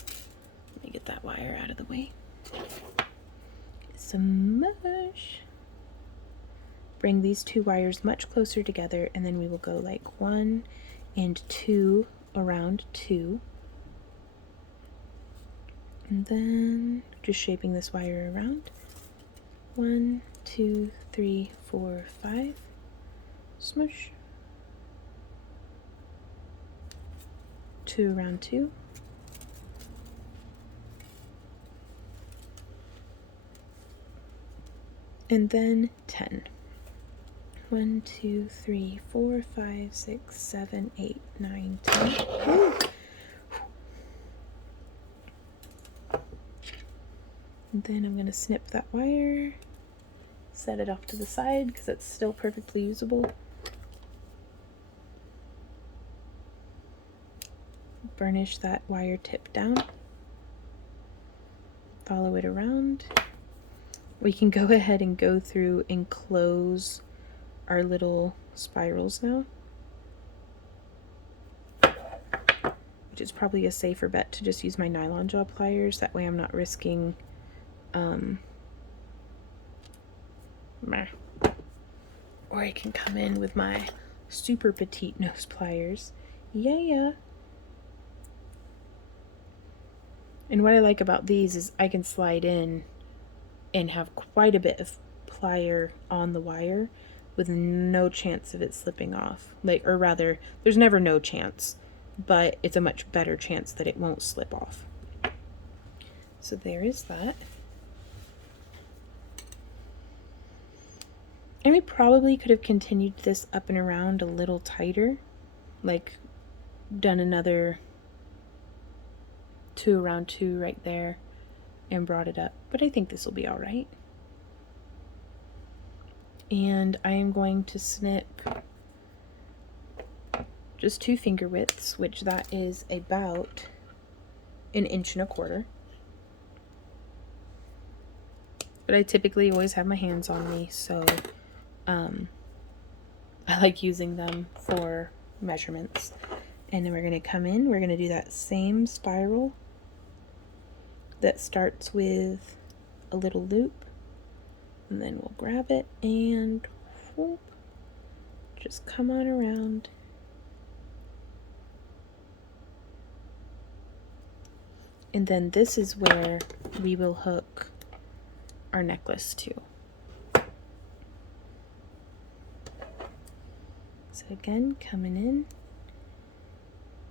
Let me get that wire out of the way. Smush. Bring these 2 wires much closer together, and then we will go like 1 and 2 around 2. And then just shaping this wire around. 1, 2, 3, 4, 5. Smush. 2 around 2. And then 10. 1, 2, 3, 4, 5, 6, 7, 8, 9, 10. Ooh. And then I'm going to snip that wire, set it off to the side because it's still perfectly usable. Burnish that wire tip down. Follow it around. We can go ahead and go through and close our little spirals now, which is probably a safer bet to just use my nylon jaw pliers. That way I'm not risking or I can come in with my super petite nose pliers. Yeah. And what I like about these is I can slide in and have quite a bit of plier on the wire with no chance of it slipping off. Or rather, there's never no chance, but it's a much better chance that it won't slip off. So there is that. And we probably could have continued this up and around a little tighter, like done another 2 around 2 right there and brought it up, but I think this will be all right. And I am going to snip just 2 finger widths, which that is about 1.25 inches. But I typically always have my hands on me, so I like using them for measurements. And then we're going to come in, we're going to do that same spiral that starts with a little loop, and then we'll grab it and whoop, just come on around. And then this is where we will hook our necklace to. So again, coming in,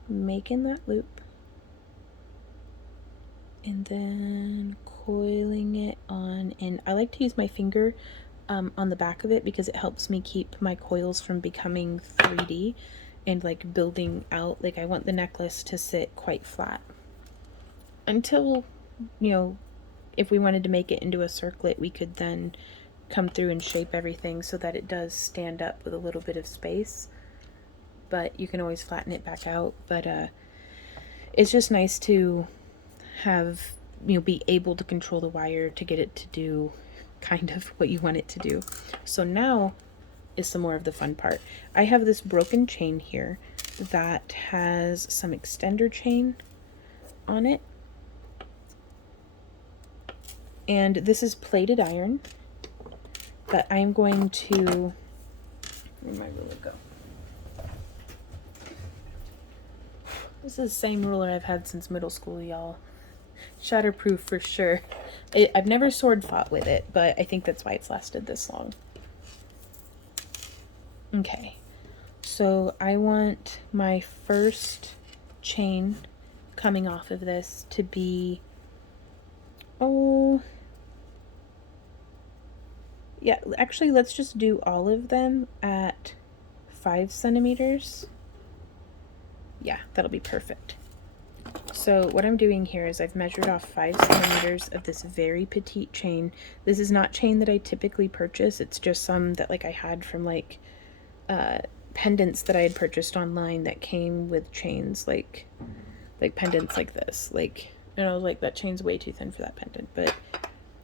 making that loop, and then coiling it on. And I like to use my finger on the back of it because it helps me keep my coils from becoming 3D and like building out. Like I want the necklace to sit quite flat until, you know, if we wanted to make it into a circlet, we could then come through and shape everything so that it does stand up with a little bit of space. But you can always flatten it back out. But it's just nice to have, you know, be able to control the wire to get it to do kind of what you want it to do. So now is some more of the fun part. I have this broken chain here that has some extender chain on it. And this is plated iron, but I'm going to, where'd my ruler go? This is the same ruler I've had since middle school, y'all. Shatterproof for sure. I've never sword fought with it, but I think that's why it's lasted this long. Okay, so I want my first chain coming off of this to be, oh, yeah, actually let's just do all of them at 5 centimeters. Yeah, that'll be perfect. So what I'm doing here is I've measured off 5 centimeters of this very petite chain. This is not chain that I typically purchase. It's just some that like I had from like pendants that I had purchased online that came with chains like pendants like this. Like, and I was like, that chain's way too thin for that pendant. But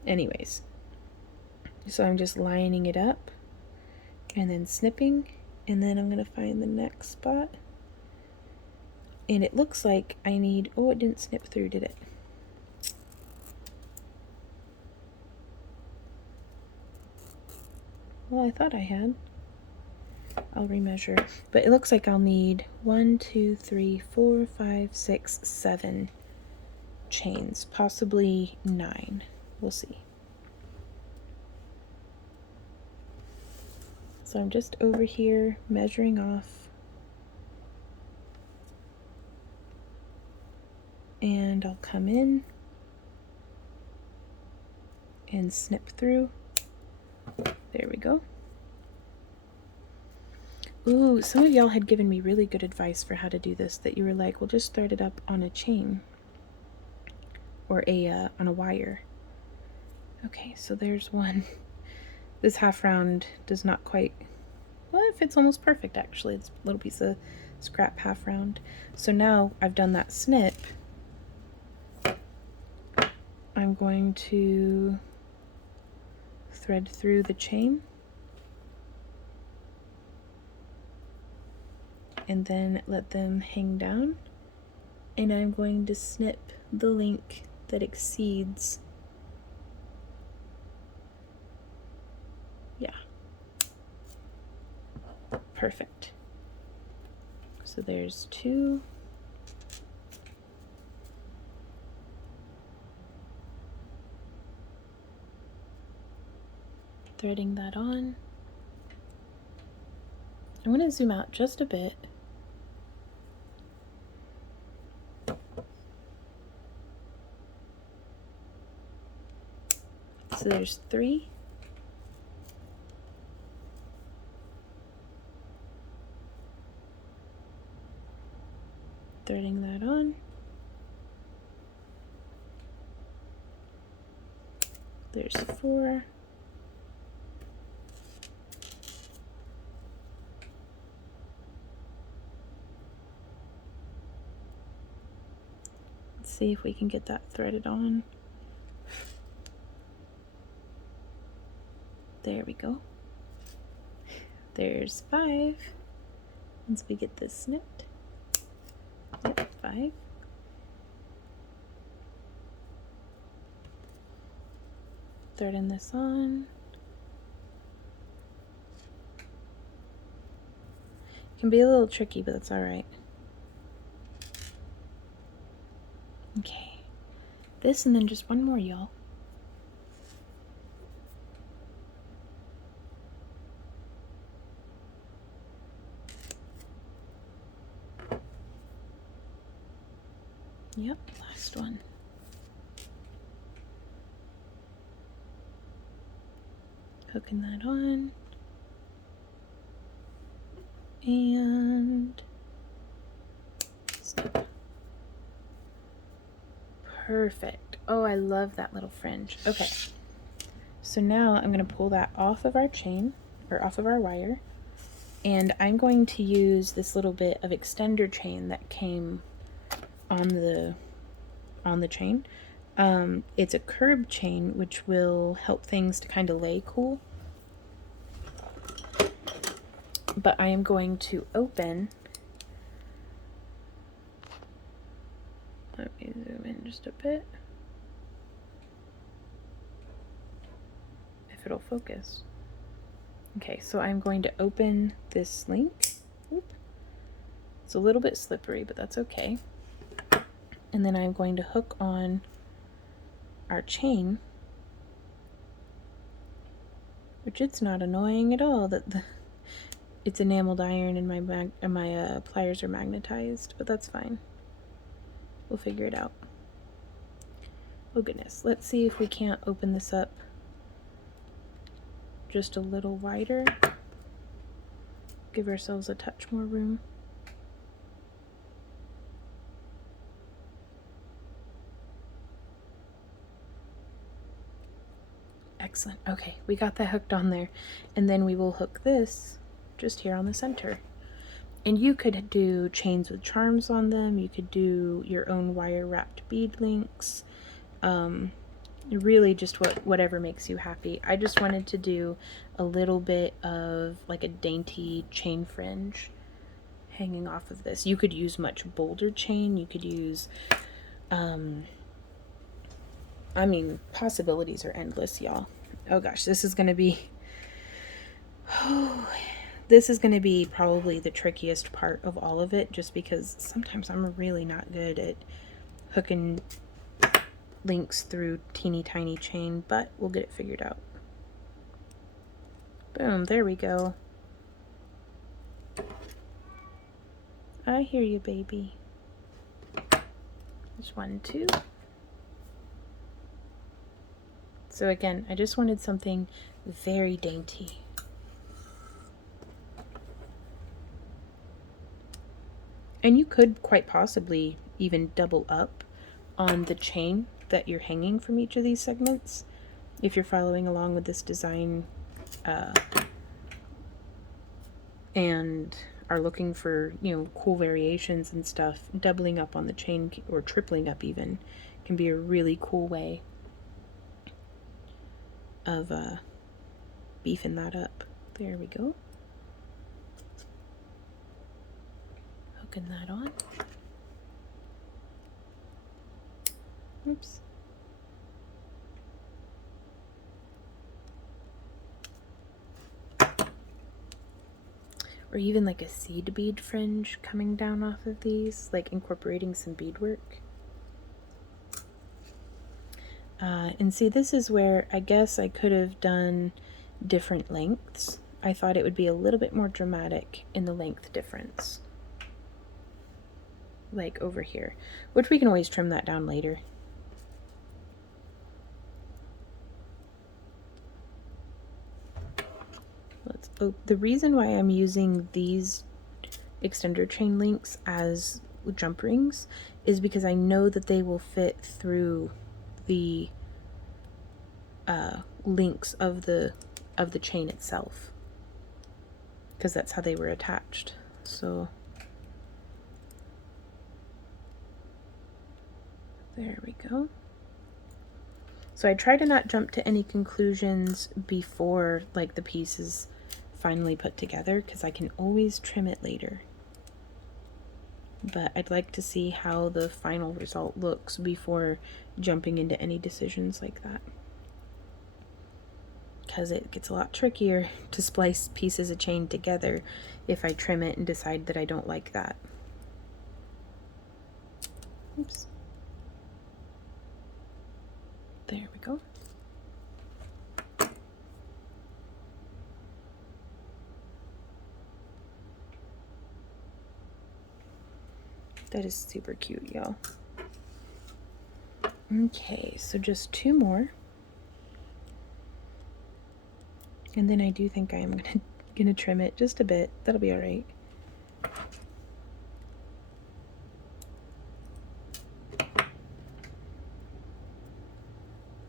anyways, so I'm just lining it up and then snipping, and then I'm gonna find the next spot. And it looks like I need, oh, it didn't snip through, did it? Well, I thought I had. I'll remeasure. But it looks like I'll need 1, 2, 3, 4, 5, 6, 7 chains. Possibly 9. We'll see. So I'm just over here measuring off. And I'll come in and snip through. There we go. Ooh, some of y'all had given me really good advice for how to do this, that you were like, well, just thread it up on a chain or on a wire. Okay, so there's one. This half round does not quite, well, it fits almost perfect actually. It's a little piece of scrap half round. So now I've done that snip. I'm going to thread through the chain and then let them hang down, and I'm going to snip the link that exceeds, yeah, perfect. So there's 2. Threading that on. I'm going to zoom out just a bit. So there's 3. Threading that on. There's 4. see if we can get that threaded on. There we go. There's 5. Once we get this snipped. Yep, 5. Threading this on. Can be a little tricky, but that's alright. Okay. This and then just one more, y'all. Yep, last one. Hooking that on. And snip. Perfect. Oh, I love that little fringe. Okay. So now I'm going to pull that off of our chain, or off of our wire, and I'm going to use this little bit of extender chain that came on the chain. It's a curb chain, which will help things to kind of lay cool. But I am going to open. Let me zoom in just a bit. If it'll focus. Okay, so I'm going to open this link. Oop. It's a little bit slippery, but that's okay. And then I'm going to hook on our chain, which it's not annoying at all that it's enameled iron and my pliers are magnetized, but that's fine. We'll figure it out. Oh goodness, let's see if we can't open this up just a little wider. Give ourselves a touch more room. Excellent. Okay, we got that hooked on there. And then we will hook this just here on the center. And you could do chains with charms on them. You could do your own wire wrapped bead links. Really just whatever makes you happy. I just wanted to do a little bit of like a dainty chain fringe hanging off of this. You could use much bolder chain. You could use, I mean, possibilities are endless, y'all. Oh gosh, this is going to be, this is going to be probably the trickiest part of all of it, just because sometimes I'm really not good at hooking links through teeny tiny chain, but we'll get it figured out. Boom, there we go. I hear you, baby. There's 1, 2. So again, I just wanted something very dainty. And you could quite possibly even double up on the chain that you're hanging from each of these segments if you're following along with this design and are looking for, you know, cool variations and stuff. Doubling up on the chain, or tripling up even, can be a really cool way of beefing that up. There we go. Hooking that on. Oops. Or even like a seed bead fringe coming down off of these, like incorporating some beadwork. And see, this is where I guess I could have done different lengths. I thought it would be a little bit more dramatic in the length difference. Like over here, which we can always trim that down later. The reason why I'm using these extender chain links as jump rings is because I know that they will fit through the links of the chain itself, because that's how they were attached. So There we go. So I try to not jump to any conclusions before like the piece is finally put together, because I can always trim it later. But I'd like to see how the final result looks before jumping into any decisions like that, because it gets a lot trickier to splice pieces of chain together if I trim it and decide that I don't like that. Oops. There we go. That is super cute, y'all. Okay, so just 2 more. And then I do think I am gonna trim it just a bit. That'll be all right.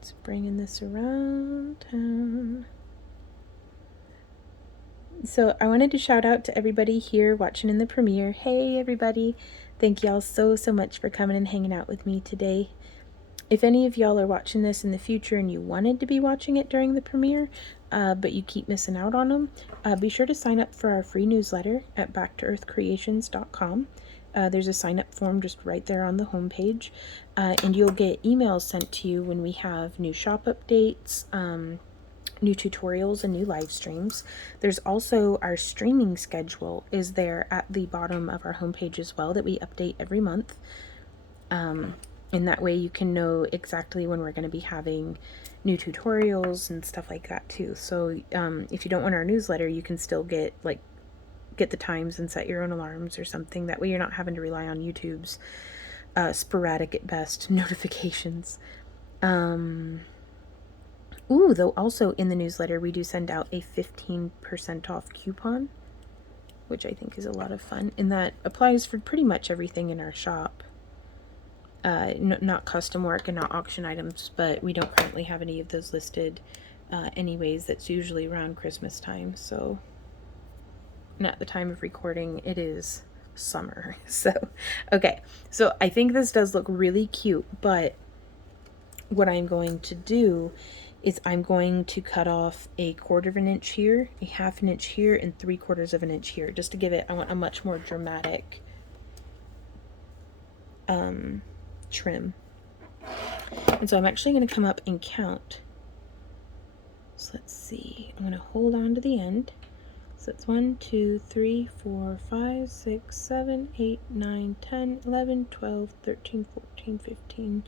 Just bringing this around town. So I wanted to shout out to everybody here watching in the premiere. Hey everybody, thank y'all so much for coming and hanging out with me today. If any of y'all are watching this in the future and you wanted to be watching it during the premiere, but you keep missing out on them, be sure to sign up for our free newsletter at backtoearthcreations.com. There's a sign up form just right there on the homepage, and you'll get emails sent to you when we have new shop updates, new tutorials, and new live streams. There's also our streaming schedule is there at the bottom of our homepage as well, that we update every month. And that way you can know exactly when we're going to be having new tutorials and stuff like that too. So if you don't want our newsletter, you can still get the times and set your own alarms or something. That way you're not having to rely on YouTube's sporadic at best notifications. Though also in the newsletter we do send out a 15% off coupon, which I think is a lot of fun, and that applies for pretty much everything in our shop. Not custom work and not auction items, but we don't currently have any of those listed anyways. That's usually around Christmas time, so, and at the time of recording it is summer. So okay, so I think this does look really cute, but what I'm going to do is I'm going to cut off a 1/4 of an inch here, a 1/2 inch here, and 3/4 of an inch here, just to give it, I want a much more dramatic trim. And so I'm actually going to come up and count. So let's see, I'm going to hold on to the end. So it's 1, 2, 3, 4, 5, 6, 7, 8, 9, 10, 11, 12, 13, 14, 15.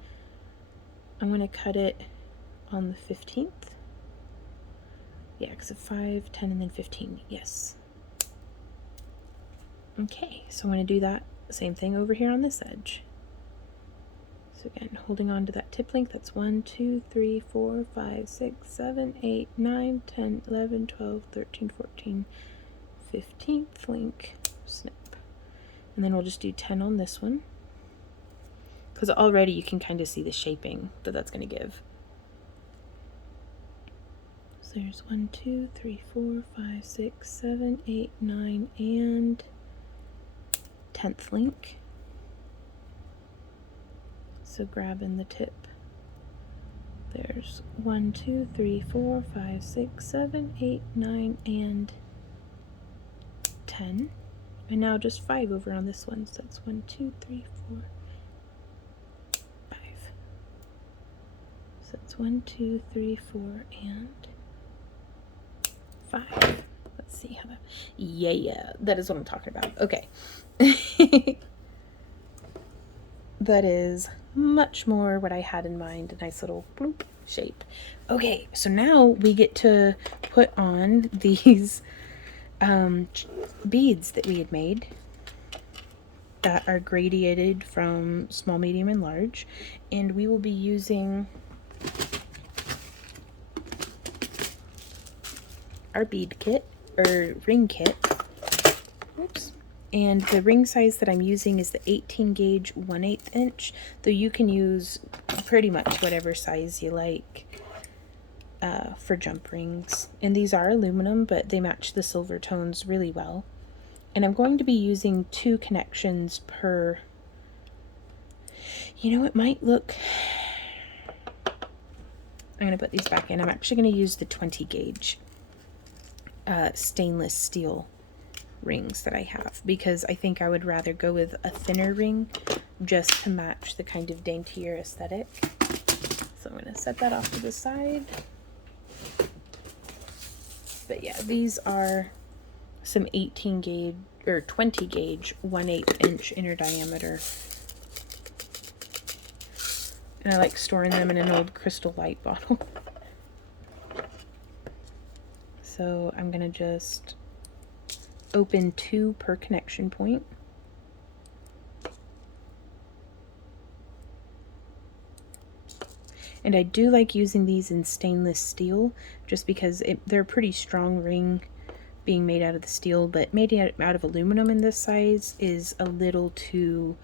I'm going to cut it on the 15th. Yeah, because of 5, 10, and then 15. Yes. Okay, so I'm going to do that same thing over here on this edge. So again, holding on to that tip length, that's 1, 2, 3, 4, 5, 6, 7, 8, 9, 10, 11, 12, 13, 14, 15th link, snip. And then we'll just do 10 on this one, because already you can kind of see the shaping that that's going to give. So there's 1, 2, 3, 4, 5, 6, 7, 8, 9, and 10th link. So grabbing the tip, there's 1, 2, 3, 4, 5, 6, 7, 8, 9, and 10. And now just 5 over on this one. So that's 1, 2, 3, 4, 5. So that's 1, 2, 3, 4, and 5. Let's see how that. Yeah, that is what I'm talking about. Okay. That is much more what I had in mind. A nice little bloop shape. Okay, so now we get to put on these beads that we had made that are gradiated from small, medium, and large, and we will be using our bead kit, or ring kit. Oops. And the ring size that I'm using is the 18 gauge 1/8 inch, though you can use pretty much whatever size you like for jump rings. And these are aluminum, but they match the silver tones really well. And I'm going to be using 2 connections per You know, it might look... I'm going to put these back in. I'm actually going to use the 20 gauge stainless steel rings that I have, because I think I would rather go with a thinner ring just to match the kind of daintier aesthetic. So I'm going to set that off to the side. But yeah, these are some 18 gauge or 20 gauge 1/8 inch inner diameter. And I like storing them in an old Crystal Light bottle. So I'm going to just open 2 per connection point. And I do like using these in stainless steel just because they're a pretty strong ring being made out of the steel, but made out of aluminum in this size is a little too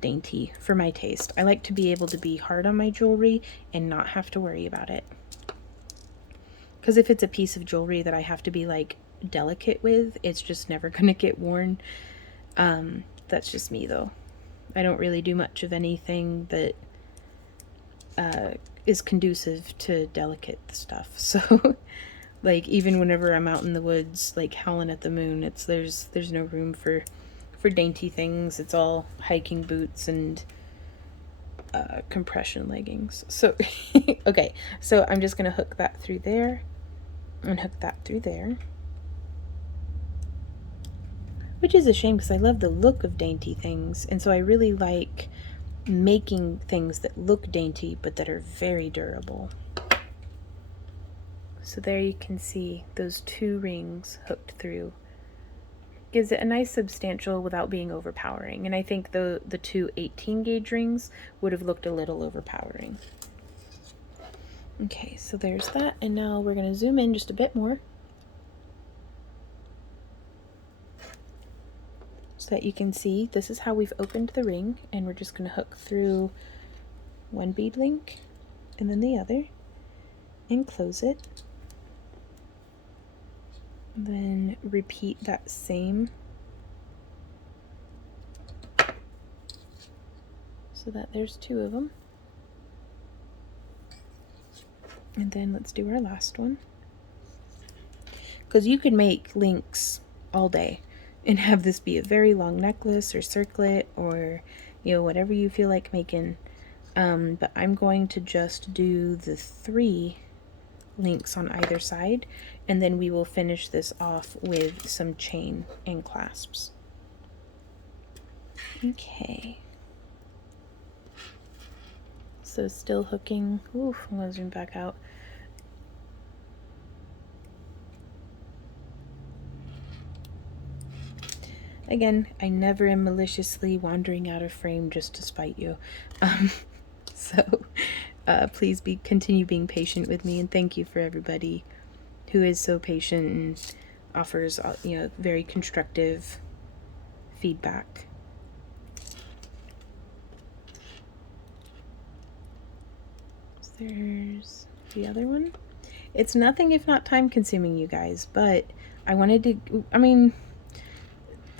dainty for my taste. I like to be able to be hard on my jewelry and not have to worry about it. Because if it's a piece of jewelry that I have to be like delicate with, it's just never gonna get worn. That's just me though. I don't really do much of anything that is conducive to delicate stuff. So like even whenever I'm out in the woods like howling at the moon, there's no room for dainty things. It's all hiking boots and compression leggings. So okay, so I'm just gonna hook that through there and hook that through there, which is a shame because I love the look of dainty things, and so I really like making things that look dainty but that are very durable. So there you can see those 2 rings hooked through. Gives it a nice substantial without being overpowering, and I think the 2 18 gauge rings would have looked a little overpowering. Okay, so there's that, and now we're going to zoom in just a bit more so that you can see this is how we've opened the ring, and we're just going to hook through 1 bead link and then the other and close it. Then repeat that same so that there's 2 of them. And then let's do our last one. Because you could make links all day and have this be a very long necklace or circlet or, you know, whatever you feel like making. But I'm going to just do the 3 links on either side, and then we will finish this off with some chain and clasps. Okay. So still hooking. Oof, I'm going to zoom back out. Again, I never am maliciously wandering out of frame just to spite you. So please continue being patient with me, and thank you for everybody who is so patient and offers, you know, very constructive feedback. There's the other one. It's nothing if not time consuming, you guys, but I wanted to, I mean,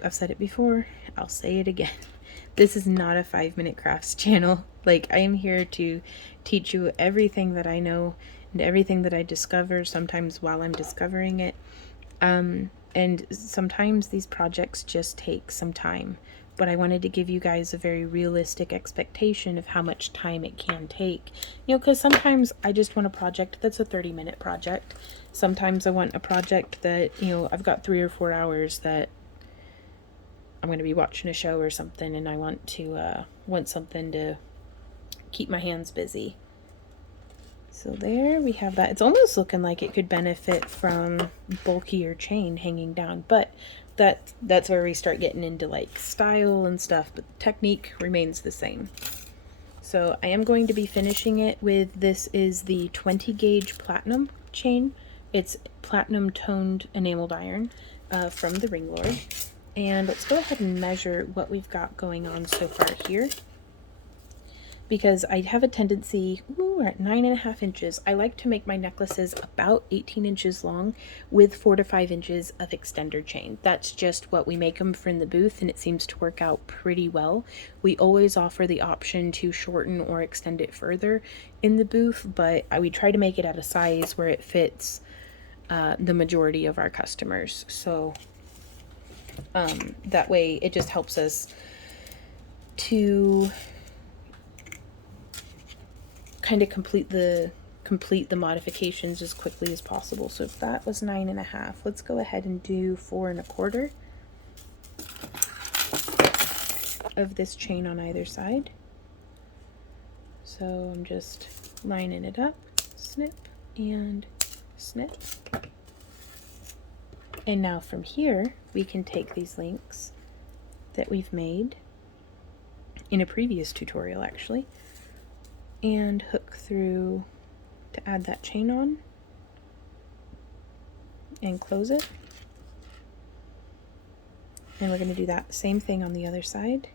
I've said it before, I'll say it again. This is not a 5-minute crafts channel. Like, I am here to teach you everything that I know and everything that I discover, sometimes while I'm discovering it. And sometimes these projects just take some time. But I wanted to give you guys a very realistic expectation of how much time it can take. You know, because sometimes I just want a project that's a 30-minute project. Sometimes I want a project that, you know, I've got 3 or 4 hours that I'm going to be watching a show or something, and I want to want something to keep my hands busy. So there we have that. It's almost looking like it could benefit from bulkier chain hanging down, but that's where we start getting into like style and stuff, but the technique remains the same. So I am going to be finishing it with, this is the 20 gauge platinum chain. It's platinum toned enameled iron from the Ring Lord. And let's go ahead and measure what we've got going on so far here, because I have a tendency, we're at 9.5 inches. I like to make my necklaces about 18 inches long with 4 to 5 inches of extender chain. That's just what we make them for in the booth, and it seems to work out pretty well. We always offer the option to shorten or extend it further in the booth, but we try to make it at a size where it fits the majority of our customers. So that way it just helps us to kind of complete the modifications as quickly as possible. So if that was 9.5, let's go ahead and do 4.25 of this chain on either side. So I'm just lining it up, snip and snip. And now from here, we can take these links that we've made in a previous tutorial actually, and hook through to add that chain on and close it. And we're going to do that same thing on the other side,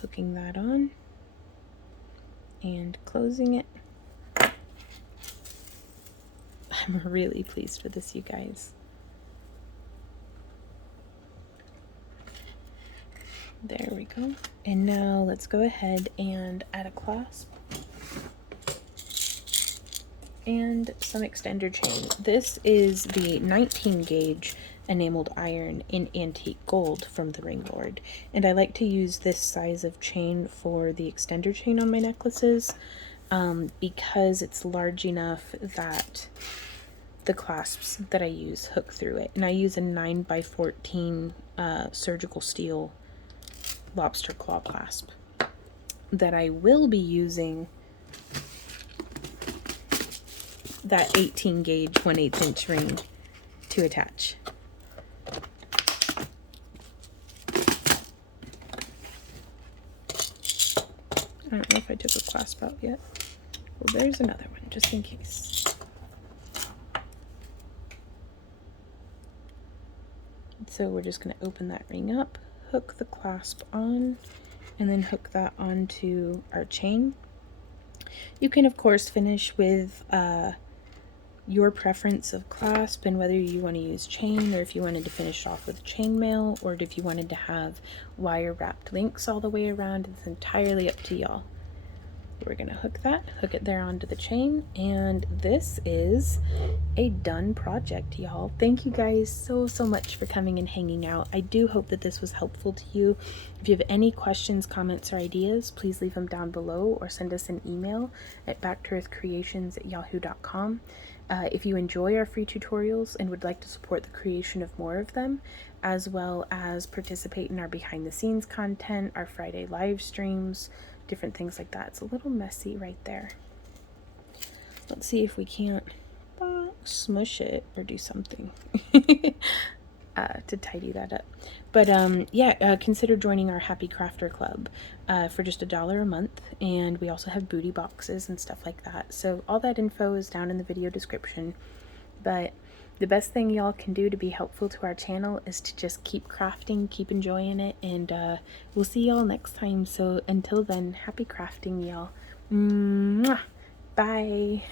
hooking that on and closing it. I'm really pleased with this, you guys. There we go. And now let's go ahead and add a clasp and some extender chain. This is the 19 gauge enameled iron in antique gold from the Ring Lord, and I like to use this size of chain for the extender chain on my necklaces because it's large enough that the clasps that I use hook through it. And I use a 9x14 surgical steel lobster claw clasp that I will be using that 18 gauge 1/8 inch ring to attach. I don't know if I took a clasp out yet. Well, there's another one just in case. So we're just going to open that ring up, hook the clasp on, and then hook that onto our chain. You can of course finish with your preference of clasp and whether you want to use chain, or if you wanted to finish off with chainmail, or if you wanted to have wire wrapped links all the way around. It's entirely up to y'all. We're gonna hook it there onto the chain, and this is a done project, y'all. Thank you guys so much for coming and hanging out. I do hope that this was helpful to you. If you have any questions, comments, or ideas, please leave them down below or send us an email at backtoearthcreations@yahoo.com. If you enjoy our free tutorials and would like to support the creation of more of them, as well as participate in our behind the scenes content, our Friday live streams, different things like that. It's a little messy right there. Let's see if we can't smush it or do something to tidy that up. But consider joining our Happy Crafter Club for just $1 a month, and we also have booty boxes and stuff like that. So all that info is down in the video description. But the best thing y'all can do to be helpful to our channel is to just keep crafting, keep enjoying it, and we'll see y'all next time. So until then, happy crafting, y'all. Mwah! Bye.